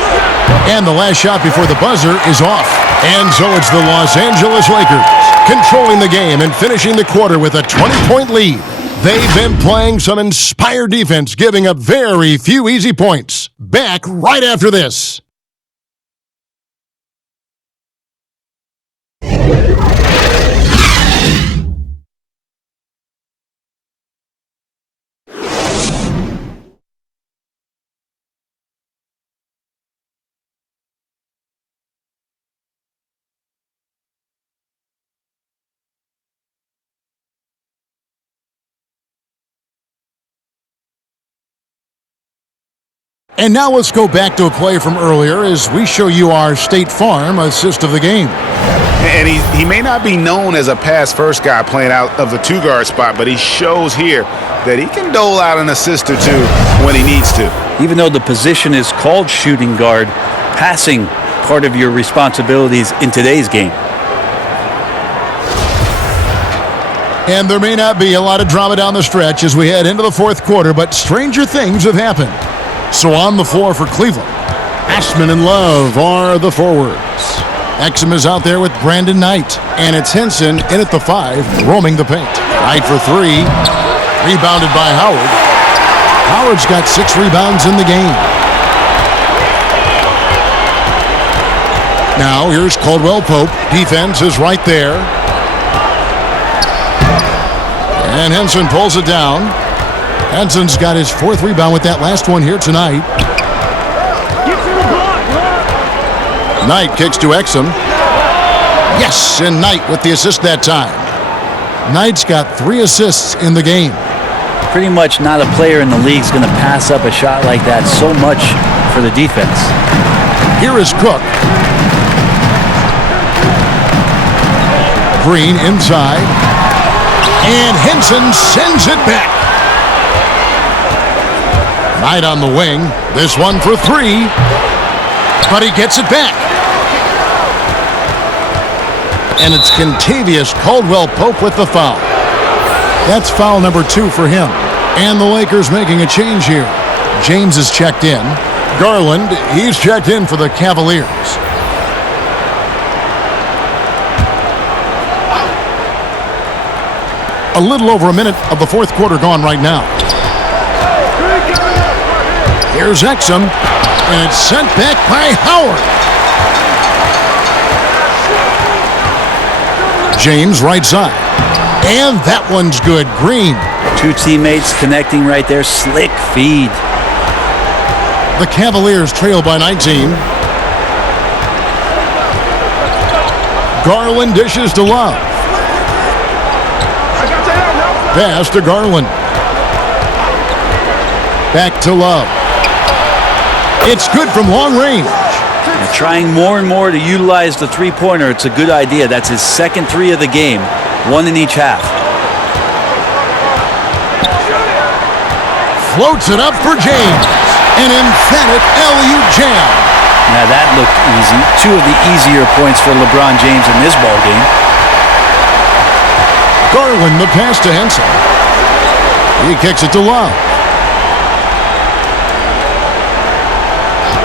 And the last shot before the buzzer is off. And so it's the Los Angeles Lakers controlling the game and finishing the quarter with a 20-point lead. They've been playing some inspired defense, giving up very few easy points. Back right after this. And now let's go back to a play from earlier as we show you our State Farm assist of the game. And he may not be known as a pass-first guy playing out of the two-guard spot, but he shows here that he can dole out an assist or two when he needs to. Even though the position is called shooting guard, passing part of your responsibilities in today's game. And there may not be a lot of drama down the stretch as we head into the fourth quarter, but stranger things have happened. So on the floor for Cleveland, Ashman and Love are the forwards. Exum is out there with Brandon Knight. And it's Henson in at the 5, roaming the paint. Knight for 3. Rebounded by Howard. Howard's got 6 rebounds in the game. Now here's Caldwell Pope. Defense is right there. And Henson pulls it down. Henson's got his 4th rebound with that last one here tonight. Knight kicks to Exum. Yes, and Knight with the assist that time. Knight's got 3 assists in the game. Pretty much not a player in the league is going to pass up a shot like that so much for the defense. Here is Cook. Green inside. And Henson sends it back. Knight on the wing. This one for 3. But he gets it back. And it's Kentavious Caldwell Pope with the foul. That's foul number 2 for him. And the Lakers making a change here. James is checked in. Garland, he's checked in for the Cavaliers. A little over a minute of the fourth quarter gone right now. Here's Exum, and it's sent back by Howard. James right side. And that one's good. Green. Two teammates connecting right there. Slick feed. The Cavaliers trail by 19. Garland dishes to Love. Pass to Garland. Back to Love. It's good from long range. And trying more and more to utilize the three-pointer. It's a good idea. That's his second three of the game. One in each half. Floats it up for James. An emphatic LU jam. Now that looked easy. Two of the easier points for LeBron James in this ball game. Garland the pass to Henson. He kicks it to Love.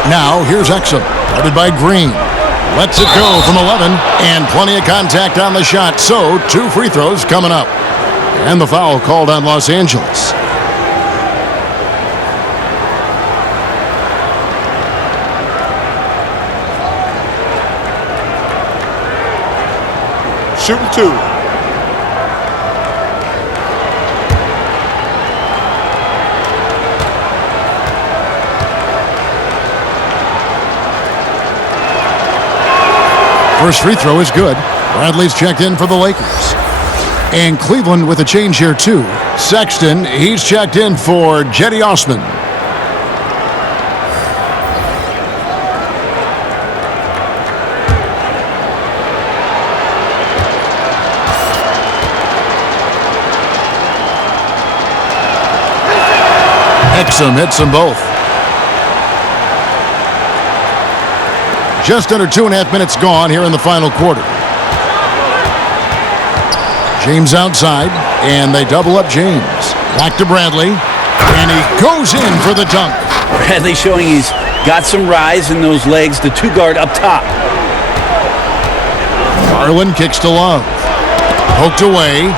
Now here's Exum, guarded by Green. Lets it go from 11, and plenty of contact on the shot. So 2 free throws coming up. And the foul called on Los Angeles. Shooting 2. First free throw is good. Bradley's checked in for the Lakers. And Cleveland with a change here too. Sexton, he's checked in for Jetty Osman. Exum hits them both. Just under 2.5 minutes gone here in the final quarter. James outside, and they double up James. Back to Bradley, and he goes in for the dunk. Bradley showing he's got some rise in those legs. The two-guard up top. Garland kicks to Love. Poked away.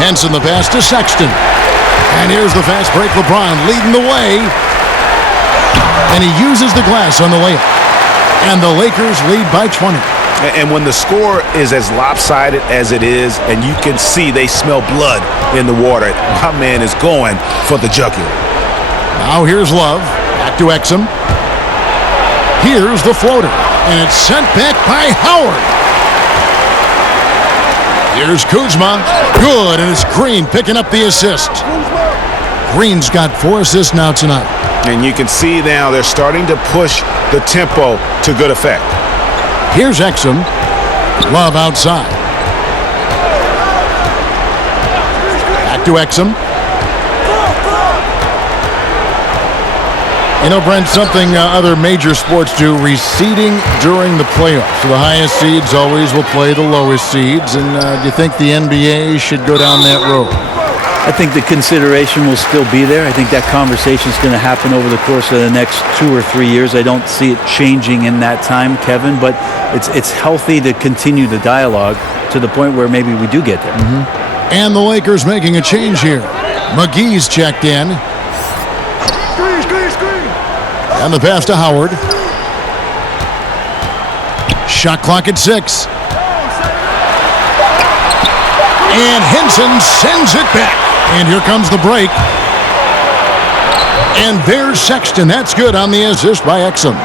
Henson the pass to Sexton. And here's the fast break. LeBron leading the way. And he uses the glass on the layup. And the Lakers lead by 20. And when the score is as lopsided as it is, and you can see they smell blood in the water, my man is going for the jugular. Now here's Love. Back to Exum. Here's the floater. And it's sent back by Howard. Here's Kuzma. Good, and it's Green picking up the assist. Green's got 4 assists now tonight. And you can see now they're starting to push the tempo to good effect. Here's Exum. Love outside. Back to Exum. You know, Brent, something other major sports do, reseeding during the playoffs. So the highest seeds always will play the lowest seeds. And do you think the NBA should go down that road? I think the consideration will still be there. I think that conversation is going to happen over the course of the next 2 or 3 years. I don't see it changing in that time, Kevin, but it's healthy to continue the dialogue to the point where maybe we do get there. Mm-hmm. And the Lakers making a change here. McGee's checked in. And the pass to Howard. Shot clock at 6. And Henson sends it back. And here comes the break. And there's Sexton. That's good on the assist by Exum.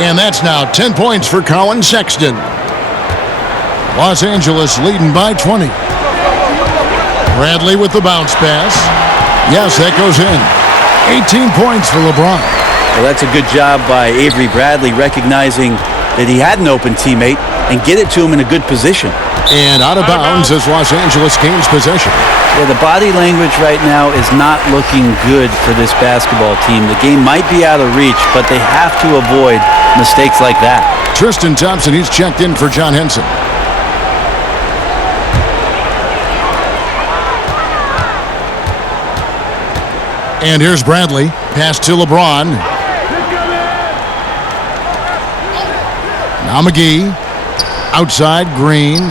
And that's now 10 points for Colin Sexton. Los Angeles leading by 20. Bradley with the bounce pass. Yes, that goes in. 18 points for LeBron. Well, that's a good job by Avery Bradley, recognizing that he had an open teammate and get it to him in a good position. And out of bounds as Los Angeles gains possession. Yeah, the body language right now is not looking good for this basketball team. The game might be out of reach, but they have to avoid mistakes like that. Tristan Thompson, he's checked in for John Henson. And here's Bradley. Pass to LeBron. Now McGee. Outside, Green.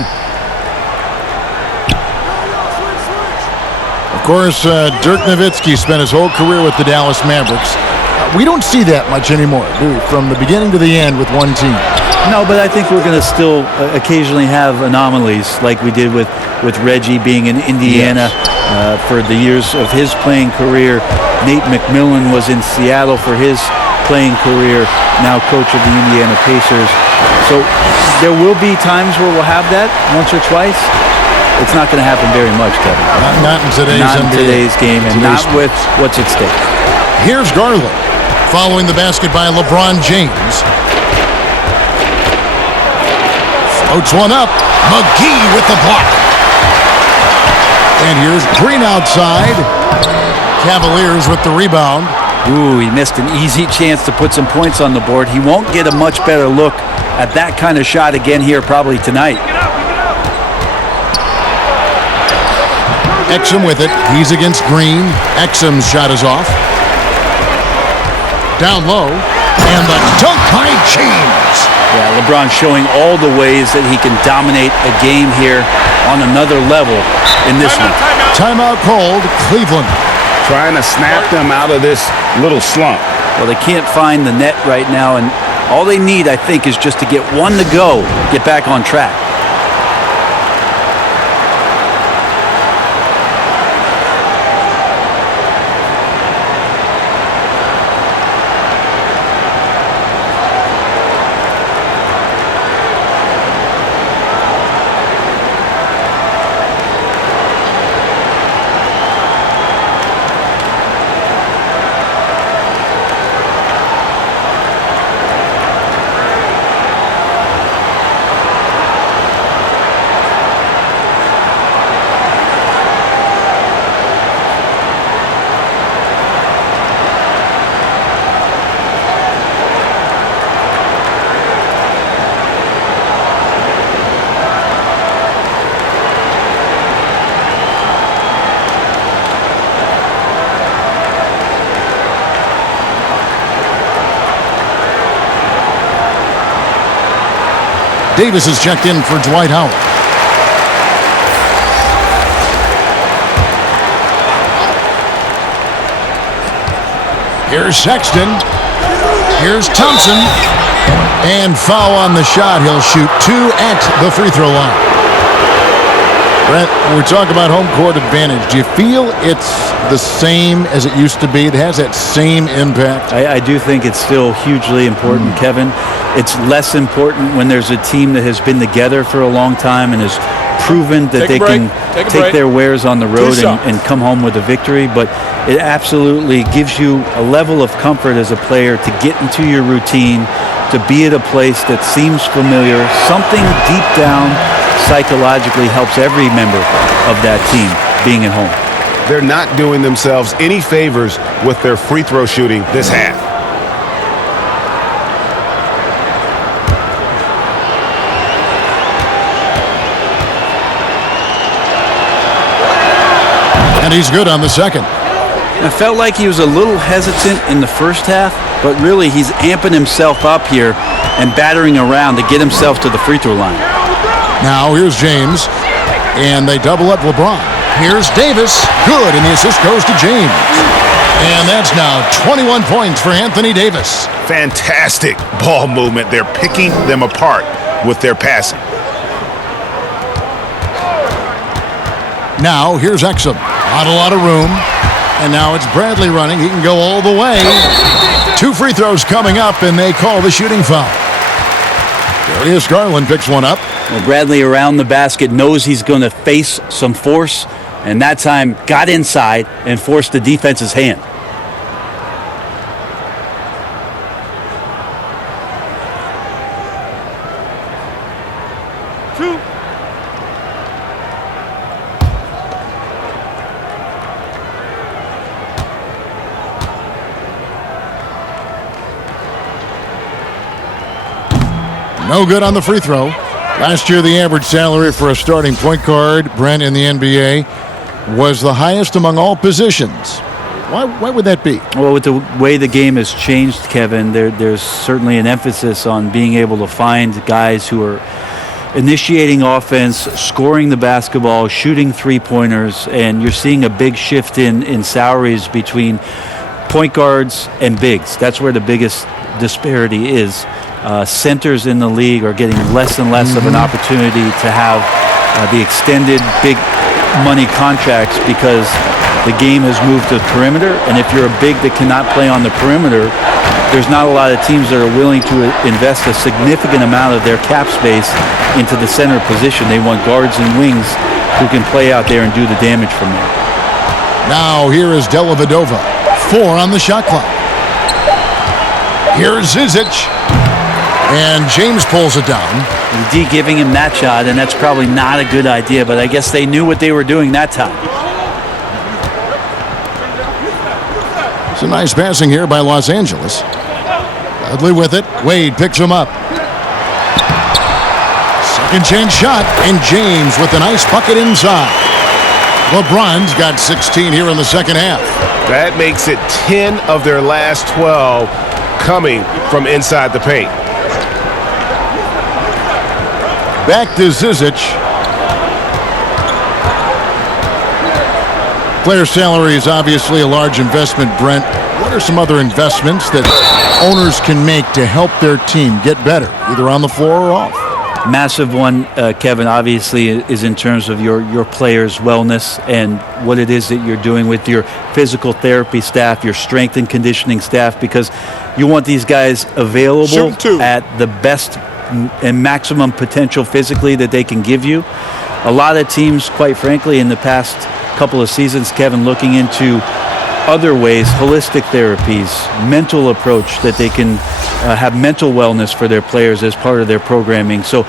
course, Dirk Nowitzki spent his whole career with the Dallas Mavericks. We don't see that much anymore, do we? From the beginning to the end with one team. No, but I think we're going to still occasionally have anomalies like we did with Reggie being in Indiana for the years of his playing career. Nate McMillan was in Seattle for his playing career, now coach of the Indiana Pacers. So there will be times where we'll have that once or twice. It's not going to happen very much, Kevin. Not in today's not in NBA. today's game, and not with what's at stake. Here's Garland following the basket by LeBron James. Floats one up. McGee with the block. And here's Green outside. Cavaliers with the rebound. Ooh, he missed an easy chance to put some points on the board. He won't get a much better look at that kind of shot again here probably tonight. Exum with it. He's against Green. Exum's shot is off. Down low. And the dunk by James. Yeah, LeBron showing all the ways that he can dominate a game here on another level in this one. Timeout called. Cleveland. Trying to snap them out of this little slump. Well, they can't find the net right now, and all they need, I think, is just to get one to go, get back on track. Davis is checked in for Dwight Howard. Here's Sexton. Here's Thompson. And foul on the shot. He'll shoot 2 at the free throw line. Brett, we're talking about home court advantage. Do you feel it's the same as it used to be? It has that same impact? I do think it's still hugely important, Kevin. It's less important when there's a team that has been together for a long time and has proven that they can take their wares on the road and come home with a victory. But it absolutely gives you a level of comfort as a player to get into your routine, to be at a place that seems familiar. Something deep down psychologically helps every member of that team being at home. They're not doing themselves any favors with their free throw shooting this half. And he's good on the second. I felt like he was a little hesitant in the first half, but really he's amping himself up here and battering around to get himself to the free throw line. Now here's James, and they double up LeBron. Here's Davis, good, and the assist goes to James. And that's now 21 points for Anthony Davis. Fantastic ball movement. They're picking them apart with their passing. Now here's Exum. Not a lot of room. And now it's Bradley running. He can go all the way. 2 free throws coming up, and they call the shooting foul. Darius Garland picks one up. Well, Bradley around the basket knows he's going to face some force, and that time got inside and forced the defense's hand. No good on the free throw. Last year, the average salary for a starting point guard, Brent, in the NBA, was the highest among all positions. Why would that be? Well, with the way the game has changed, Kevin, there's certainly an emphasis on being able to find guys who are initiating offense, scoring the basketball, shooting three-pointers, and you're seeing a big shift in salaries between point guards and bigs. That's where the biggest disparity is. Centers in the league are getting less and less of an opportunity to have the extended big money contracts because the game has moved to the perimeter, and if you're a big that cannot play on the perimeter, there's not a lot of teams that are willing to invest a significant amount of their cap space into the center position. They want guards and wings who can play out there and do the damage from there. Now here is Dellavedova. 4 on the shot clock. Here's Zizic. And James pulls it down. D giving him that shot, and that's probably not a good idea, but I guess they knew what they were doing that time. Some nice passing here by Los Angeles. Dudley with it. Wade picks him up. Second chance shot, and James with a nice bucket inside. LeBron's got 16 here in the second half. That makes it 10 of their last 12 coming from inside the paint. Back to Zizic. Player salary is obviously a large investment, Brent. What are some other investments that owners can make to help their team get better, either on the floor or off? Massive one, Kevin, obviously, is in terms of your players' wellness and what it is that you're doing with your physical therapy staff, your strength and conditioning staff, because you want these guys available at the best and maximum potential physically that they can give you. A lot of teams, quite frankly, in the past couple of seasons, Kevin, looking into other ways, holistic therapies, mental approach that they can have mental wellness for their players as part of their programming. So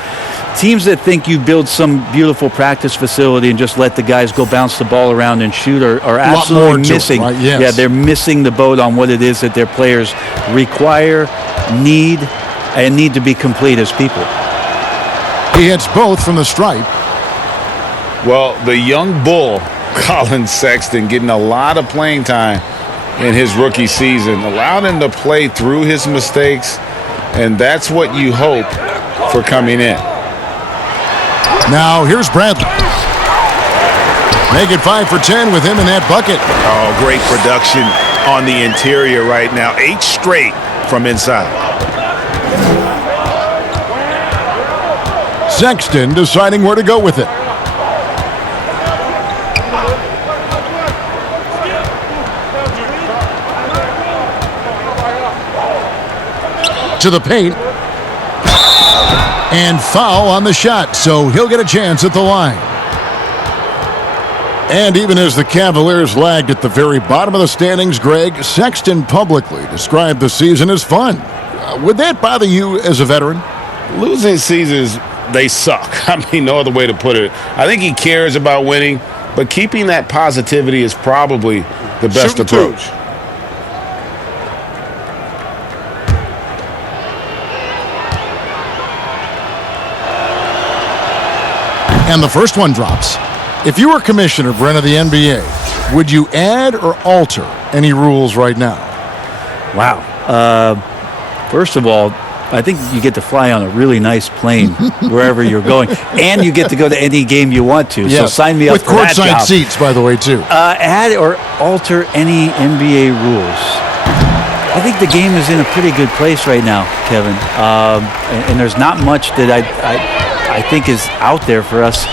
teams that think you build some beautiful practice facility and just let the guys go bounce the ball around and shoot are absolutely missing. Right? Yes. Yeah, they're missing the boat on what it is that their players require, need to be complete as people. He hits both from the stripe. Well, the young bull, Colin Sexton, getting a lot of playing time in his rookie season, allowed him to play through his mistakes, and that's what you hope for coming in. Now here's Bradley. Make it 5 for 10 with him in that bucket. Oh, great production on the interior right now. 8 straight from inside. Sexton deciding where to go with it. To the paint. And foul on the shot, so he'll get a chance at the line. And even as the Cavaliers lagged at the very bottom of the standings, Greg, Sexton publicly described the season as fun. Would that bother you as a veteran? Losing seasons, they suck. I mean, no other way to put it. I think he cares about winning, but keeping that positivity is probably the best approach. And the first one drops. If you were commissioner, Brent, of the NBA, would you add or alter any rules right now? Wow. First of all, I think you get to fly on a really nice plane wherever you're going, and you get to go to any game you want to. Yes. So sign me up for that job. With courtside seats, by the way, too. Add or alter any NBA rules. I think the game is in a pretty good place right now, Kevin. And there's not much that I think is out there for us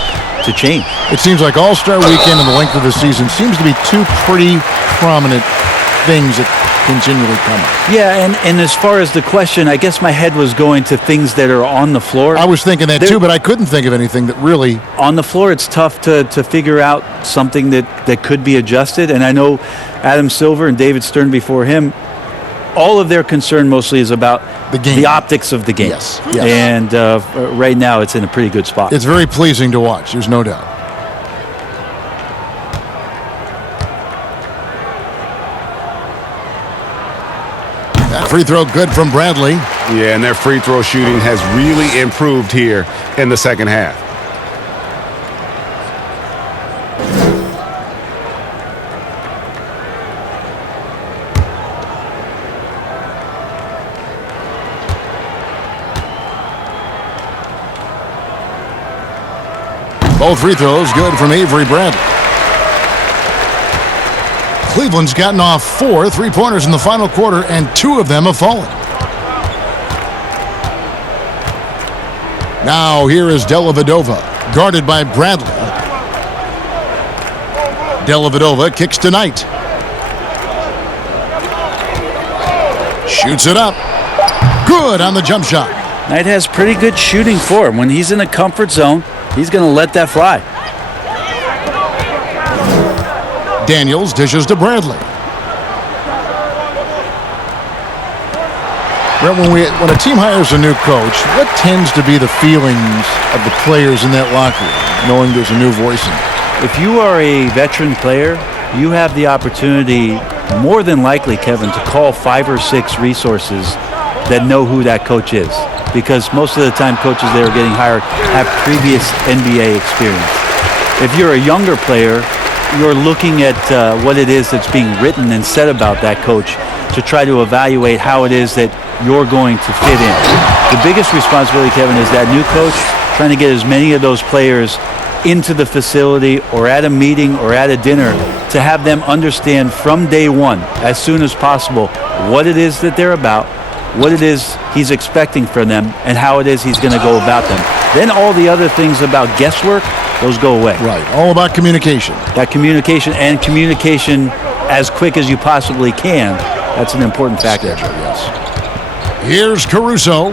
to change. It seems like All-Star Weekend and the length of the season seems to be two pretty prominent things that continually come up. Yeah, and as far as the question, I guess my head was going to things that are on the floor. I was thinking that too, but I couldn't think of anything that really... On the floor, it's tough to figure out something that could be adjusted. And I know Adam Silver and David Stern before him, all of their concern mostly is about the game, the optics of the game. Yes. And right now, it's in a pretty good spot. It's very pleasing to watch, there's no doubt. That free throw good from Bradley. Yeah, and their free throw shooting has really improved here in the second half. Both free throws good from Avery Bradley. Cleveland's gotten off 4 3-pointers in the final quarter, and 2 of them have fallen. Now here is Dellavedova, guarded by Bradley. Dellavedova kicks to Knight. Shoots it up. Good on the jump shot. Knight has pretty good shooting for him. When he's in a comfort zone, he's going to let that fly. Daniels dishes to Bradley. When a team hires a new coach, what tends to be the feelings of the players in that locker room, knowing there's a new voice in it? If you are a veteran player, you have the opportunity, more than likely, Kevin, to call 5 or 6 resources that know who that coach is. Because most of the time coaches that are getting hired have previous NBA experience. If you're a younger player, you're looking at what it is that's being written and said about that coach to try to evaluate how it is that you're going to fit in. The biggest responsibility, Kevin, is that new coach trying to get as many of those players into the facility or at a meeting or at a dinner to have them understand from day one, as soon as possible, what it is that they're about, what it is he's expecting from them, and how it is he's going to go about them. Then all the other things about guesswork, those go away. Right, all about communication. That communication and communication as quick as you possibly can, that's an important factor. Schedule, yes. Here's Caruso.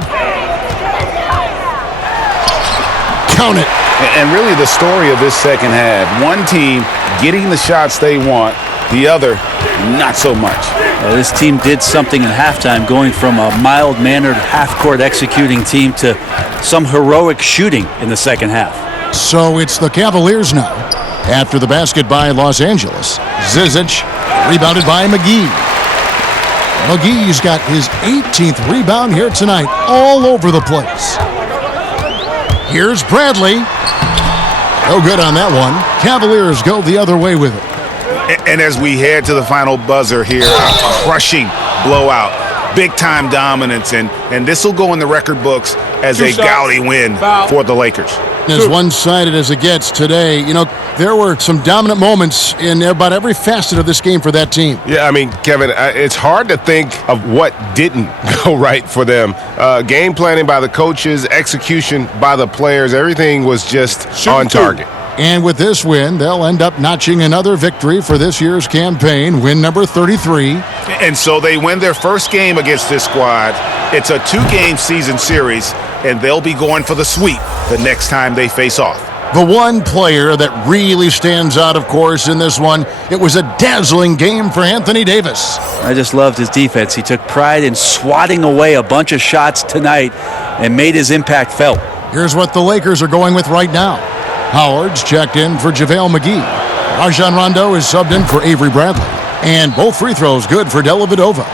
Count it. And really the story of this second half, one team getting the shots they want, the other not so much. This team did something in halftime, going from a mild-mannered half-court executing team to some heroic shooting in the second half. So it's the Cavaliers now. After the basket by Los Angeles, Zizic rebounded by McGee. McGee's got his 18th rebound here tonight, all over the place. Here's Bradley. No good on that one. Cavaliers go the other way with it. And as we head to the final buzzer here, a crushing blowout, big-time dominance, and this will go in the record books as a gaudy win for the Lakers. As one-sided as it gets today, you know, there were some dominant moments in about every facet of this game for that team. Yeah, I mean, Kevin, it's hard to think of what didn't go right for them. Game planning by the coaches, execution by the players, everything was just on target. And with this win, they'll end up notching another victory for this year's campaign, win number 33. And so they win their first game against this squad. It's a 2-game season series, and they'll be going for the sweep the next time they face off. The one player that really stands out, of course, in this one, it was a dazzling game for Anthony Davis. I just loved his defense. He took pride in swatting away a bunch of shots tonight and made his impact felt. Here's what the Lakers are going with right now. Howard's checked in for JaVale McGee. Rajon Rondo is subbed in for Avery Bradley. And both free throws good for Dellavedova.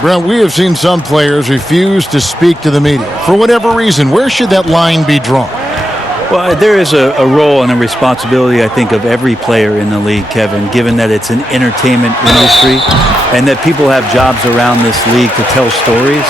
Brent, we have seen some players refuse to speak to the media. For whatever reason, where should that line be drawn? Well, there is a role and a responsibility, I think, of every player in the league, Kevin, given that it's an entertainment industry and that people have jobs around this league to tell stories,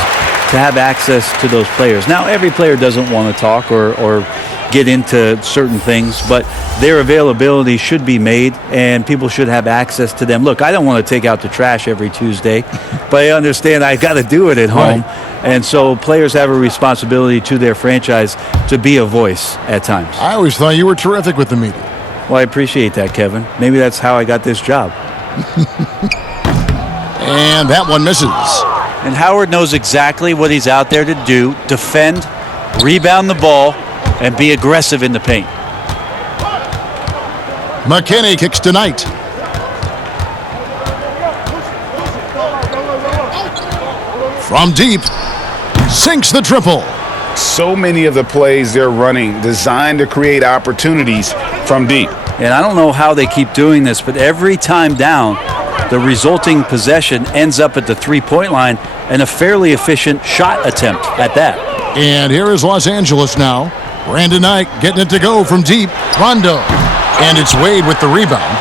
to have access to those players. Now, every player doesn't want to talk or get into certain things, but their availability should be made and people should have access to them. Look, I don't want to take out the trash every Tuesday, but I understand I got to do it at home. Right. And so players have a responsibility to their franchise to be a voice at times. I always thought you were terrific with the media. Well, I appreciate that, Kevin. Maybe that's how I got this job. And that one misses. And Howard knows exactly what he's out there to do: defend, rebound the ball, and be aggressive in the paint. McKinney kicks to Knight. From deep, sinks the triple. So many of the plays they're running designed to create opportunities from deep. And I don't know how they keep doing this, but every time down, the resulting possession ends up at the three-point line and a fairly efficient shot attempt at that. And here is Los Angeles now. Brandon Knight getting it to go from deep. Rondo. And it's Wade with the rebound.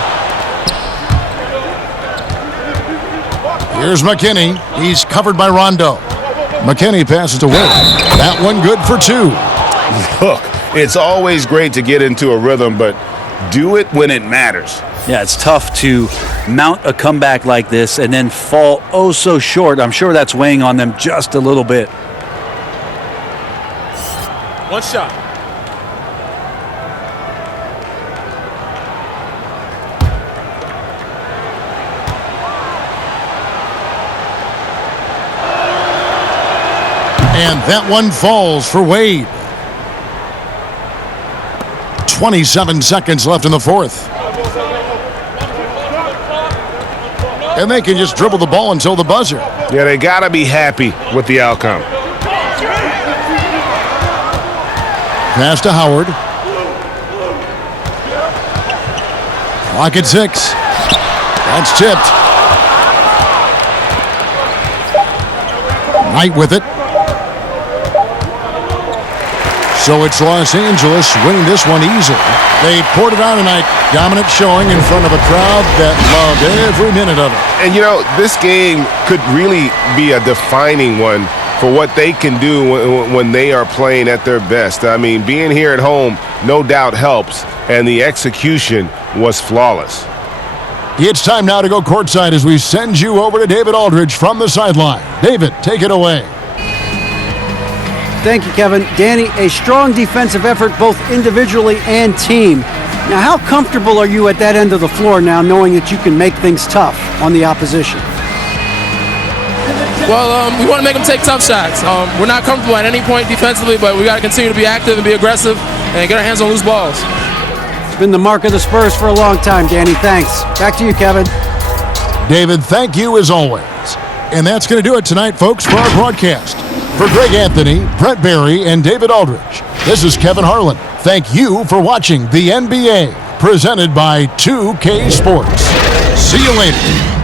Here's McKinney. He's covered by Rondo. McKinney passes to Wade. That one good for 2. Look, It's always great to get into a rhythm, but do it when it matters. Yeah, it's tough to mount a comeback like this and then fall oh so short. I'm sure that's weighing on them just a little bit. One shot. And that one falls for Wade. 27 seconds left in the fourth. And they can just dribble the ball until the buzzer. Yeah, they got to be happy with the outcome. Pass to Howard. Clock at 6. That's tipped. Knight with it. So it's Los Angeles winning this one easily. They poured it on tonight. Dominant showing in front of a crowd that loved every minute of it. And, you know, this game could really be a defining one for what they can do when they are playing at their best. I mean, being here at home no doubt helps, and the execution was flawless. It's time now to go courtside as we send you over to David Aldridge from the sideline. David, take it away. Thank you, Kevin. Danny, a strong defensive effort both individually and team. Now, how comfortable are you at that end of the floor now, knowing that you can make things tough on the opposition? Well, we want to make them take tough shots. We're not comfortable at any point defensively, but we got to continue to be active and be aggressive and get our hands on loose balls. It's been the mark of the Spurs for a long time, Danny. Thanks. Back to you, Kevin. David, thank you as always. And that's going to do it tonight, folks, for our broadcast. For Greg Anthony, Brett Barry, and David Aldridge, this is Kevin Harlan. Thank you for watching the NBA, presented by 2K Sports. See you later.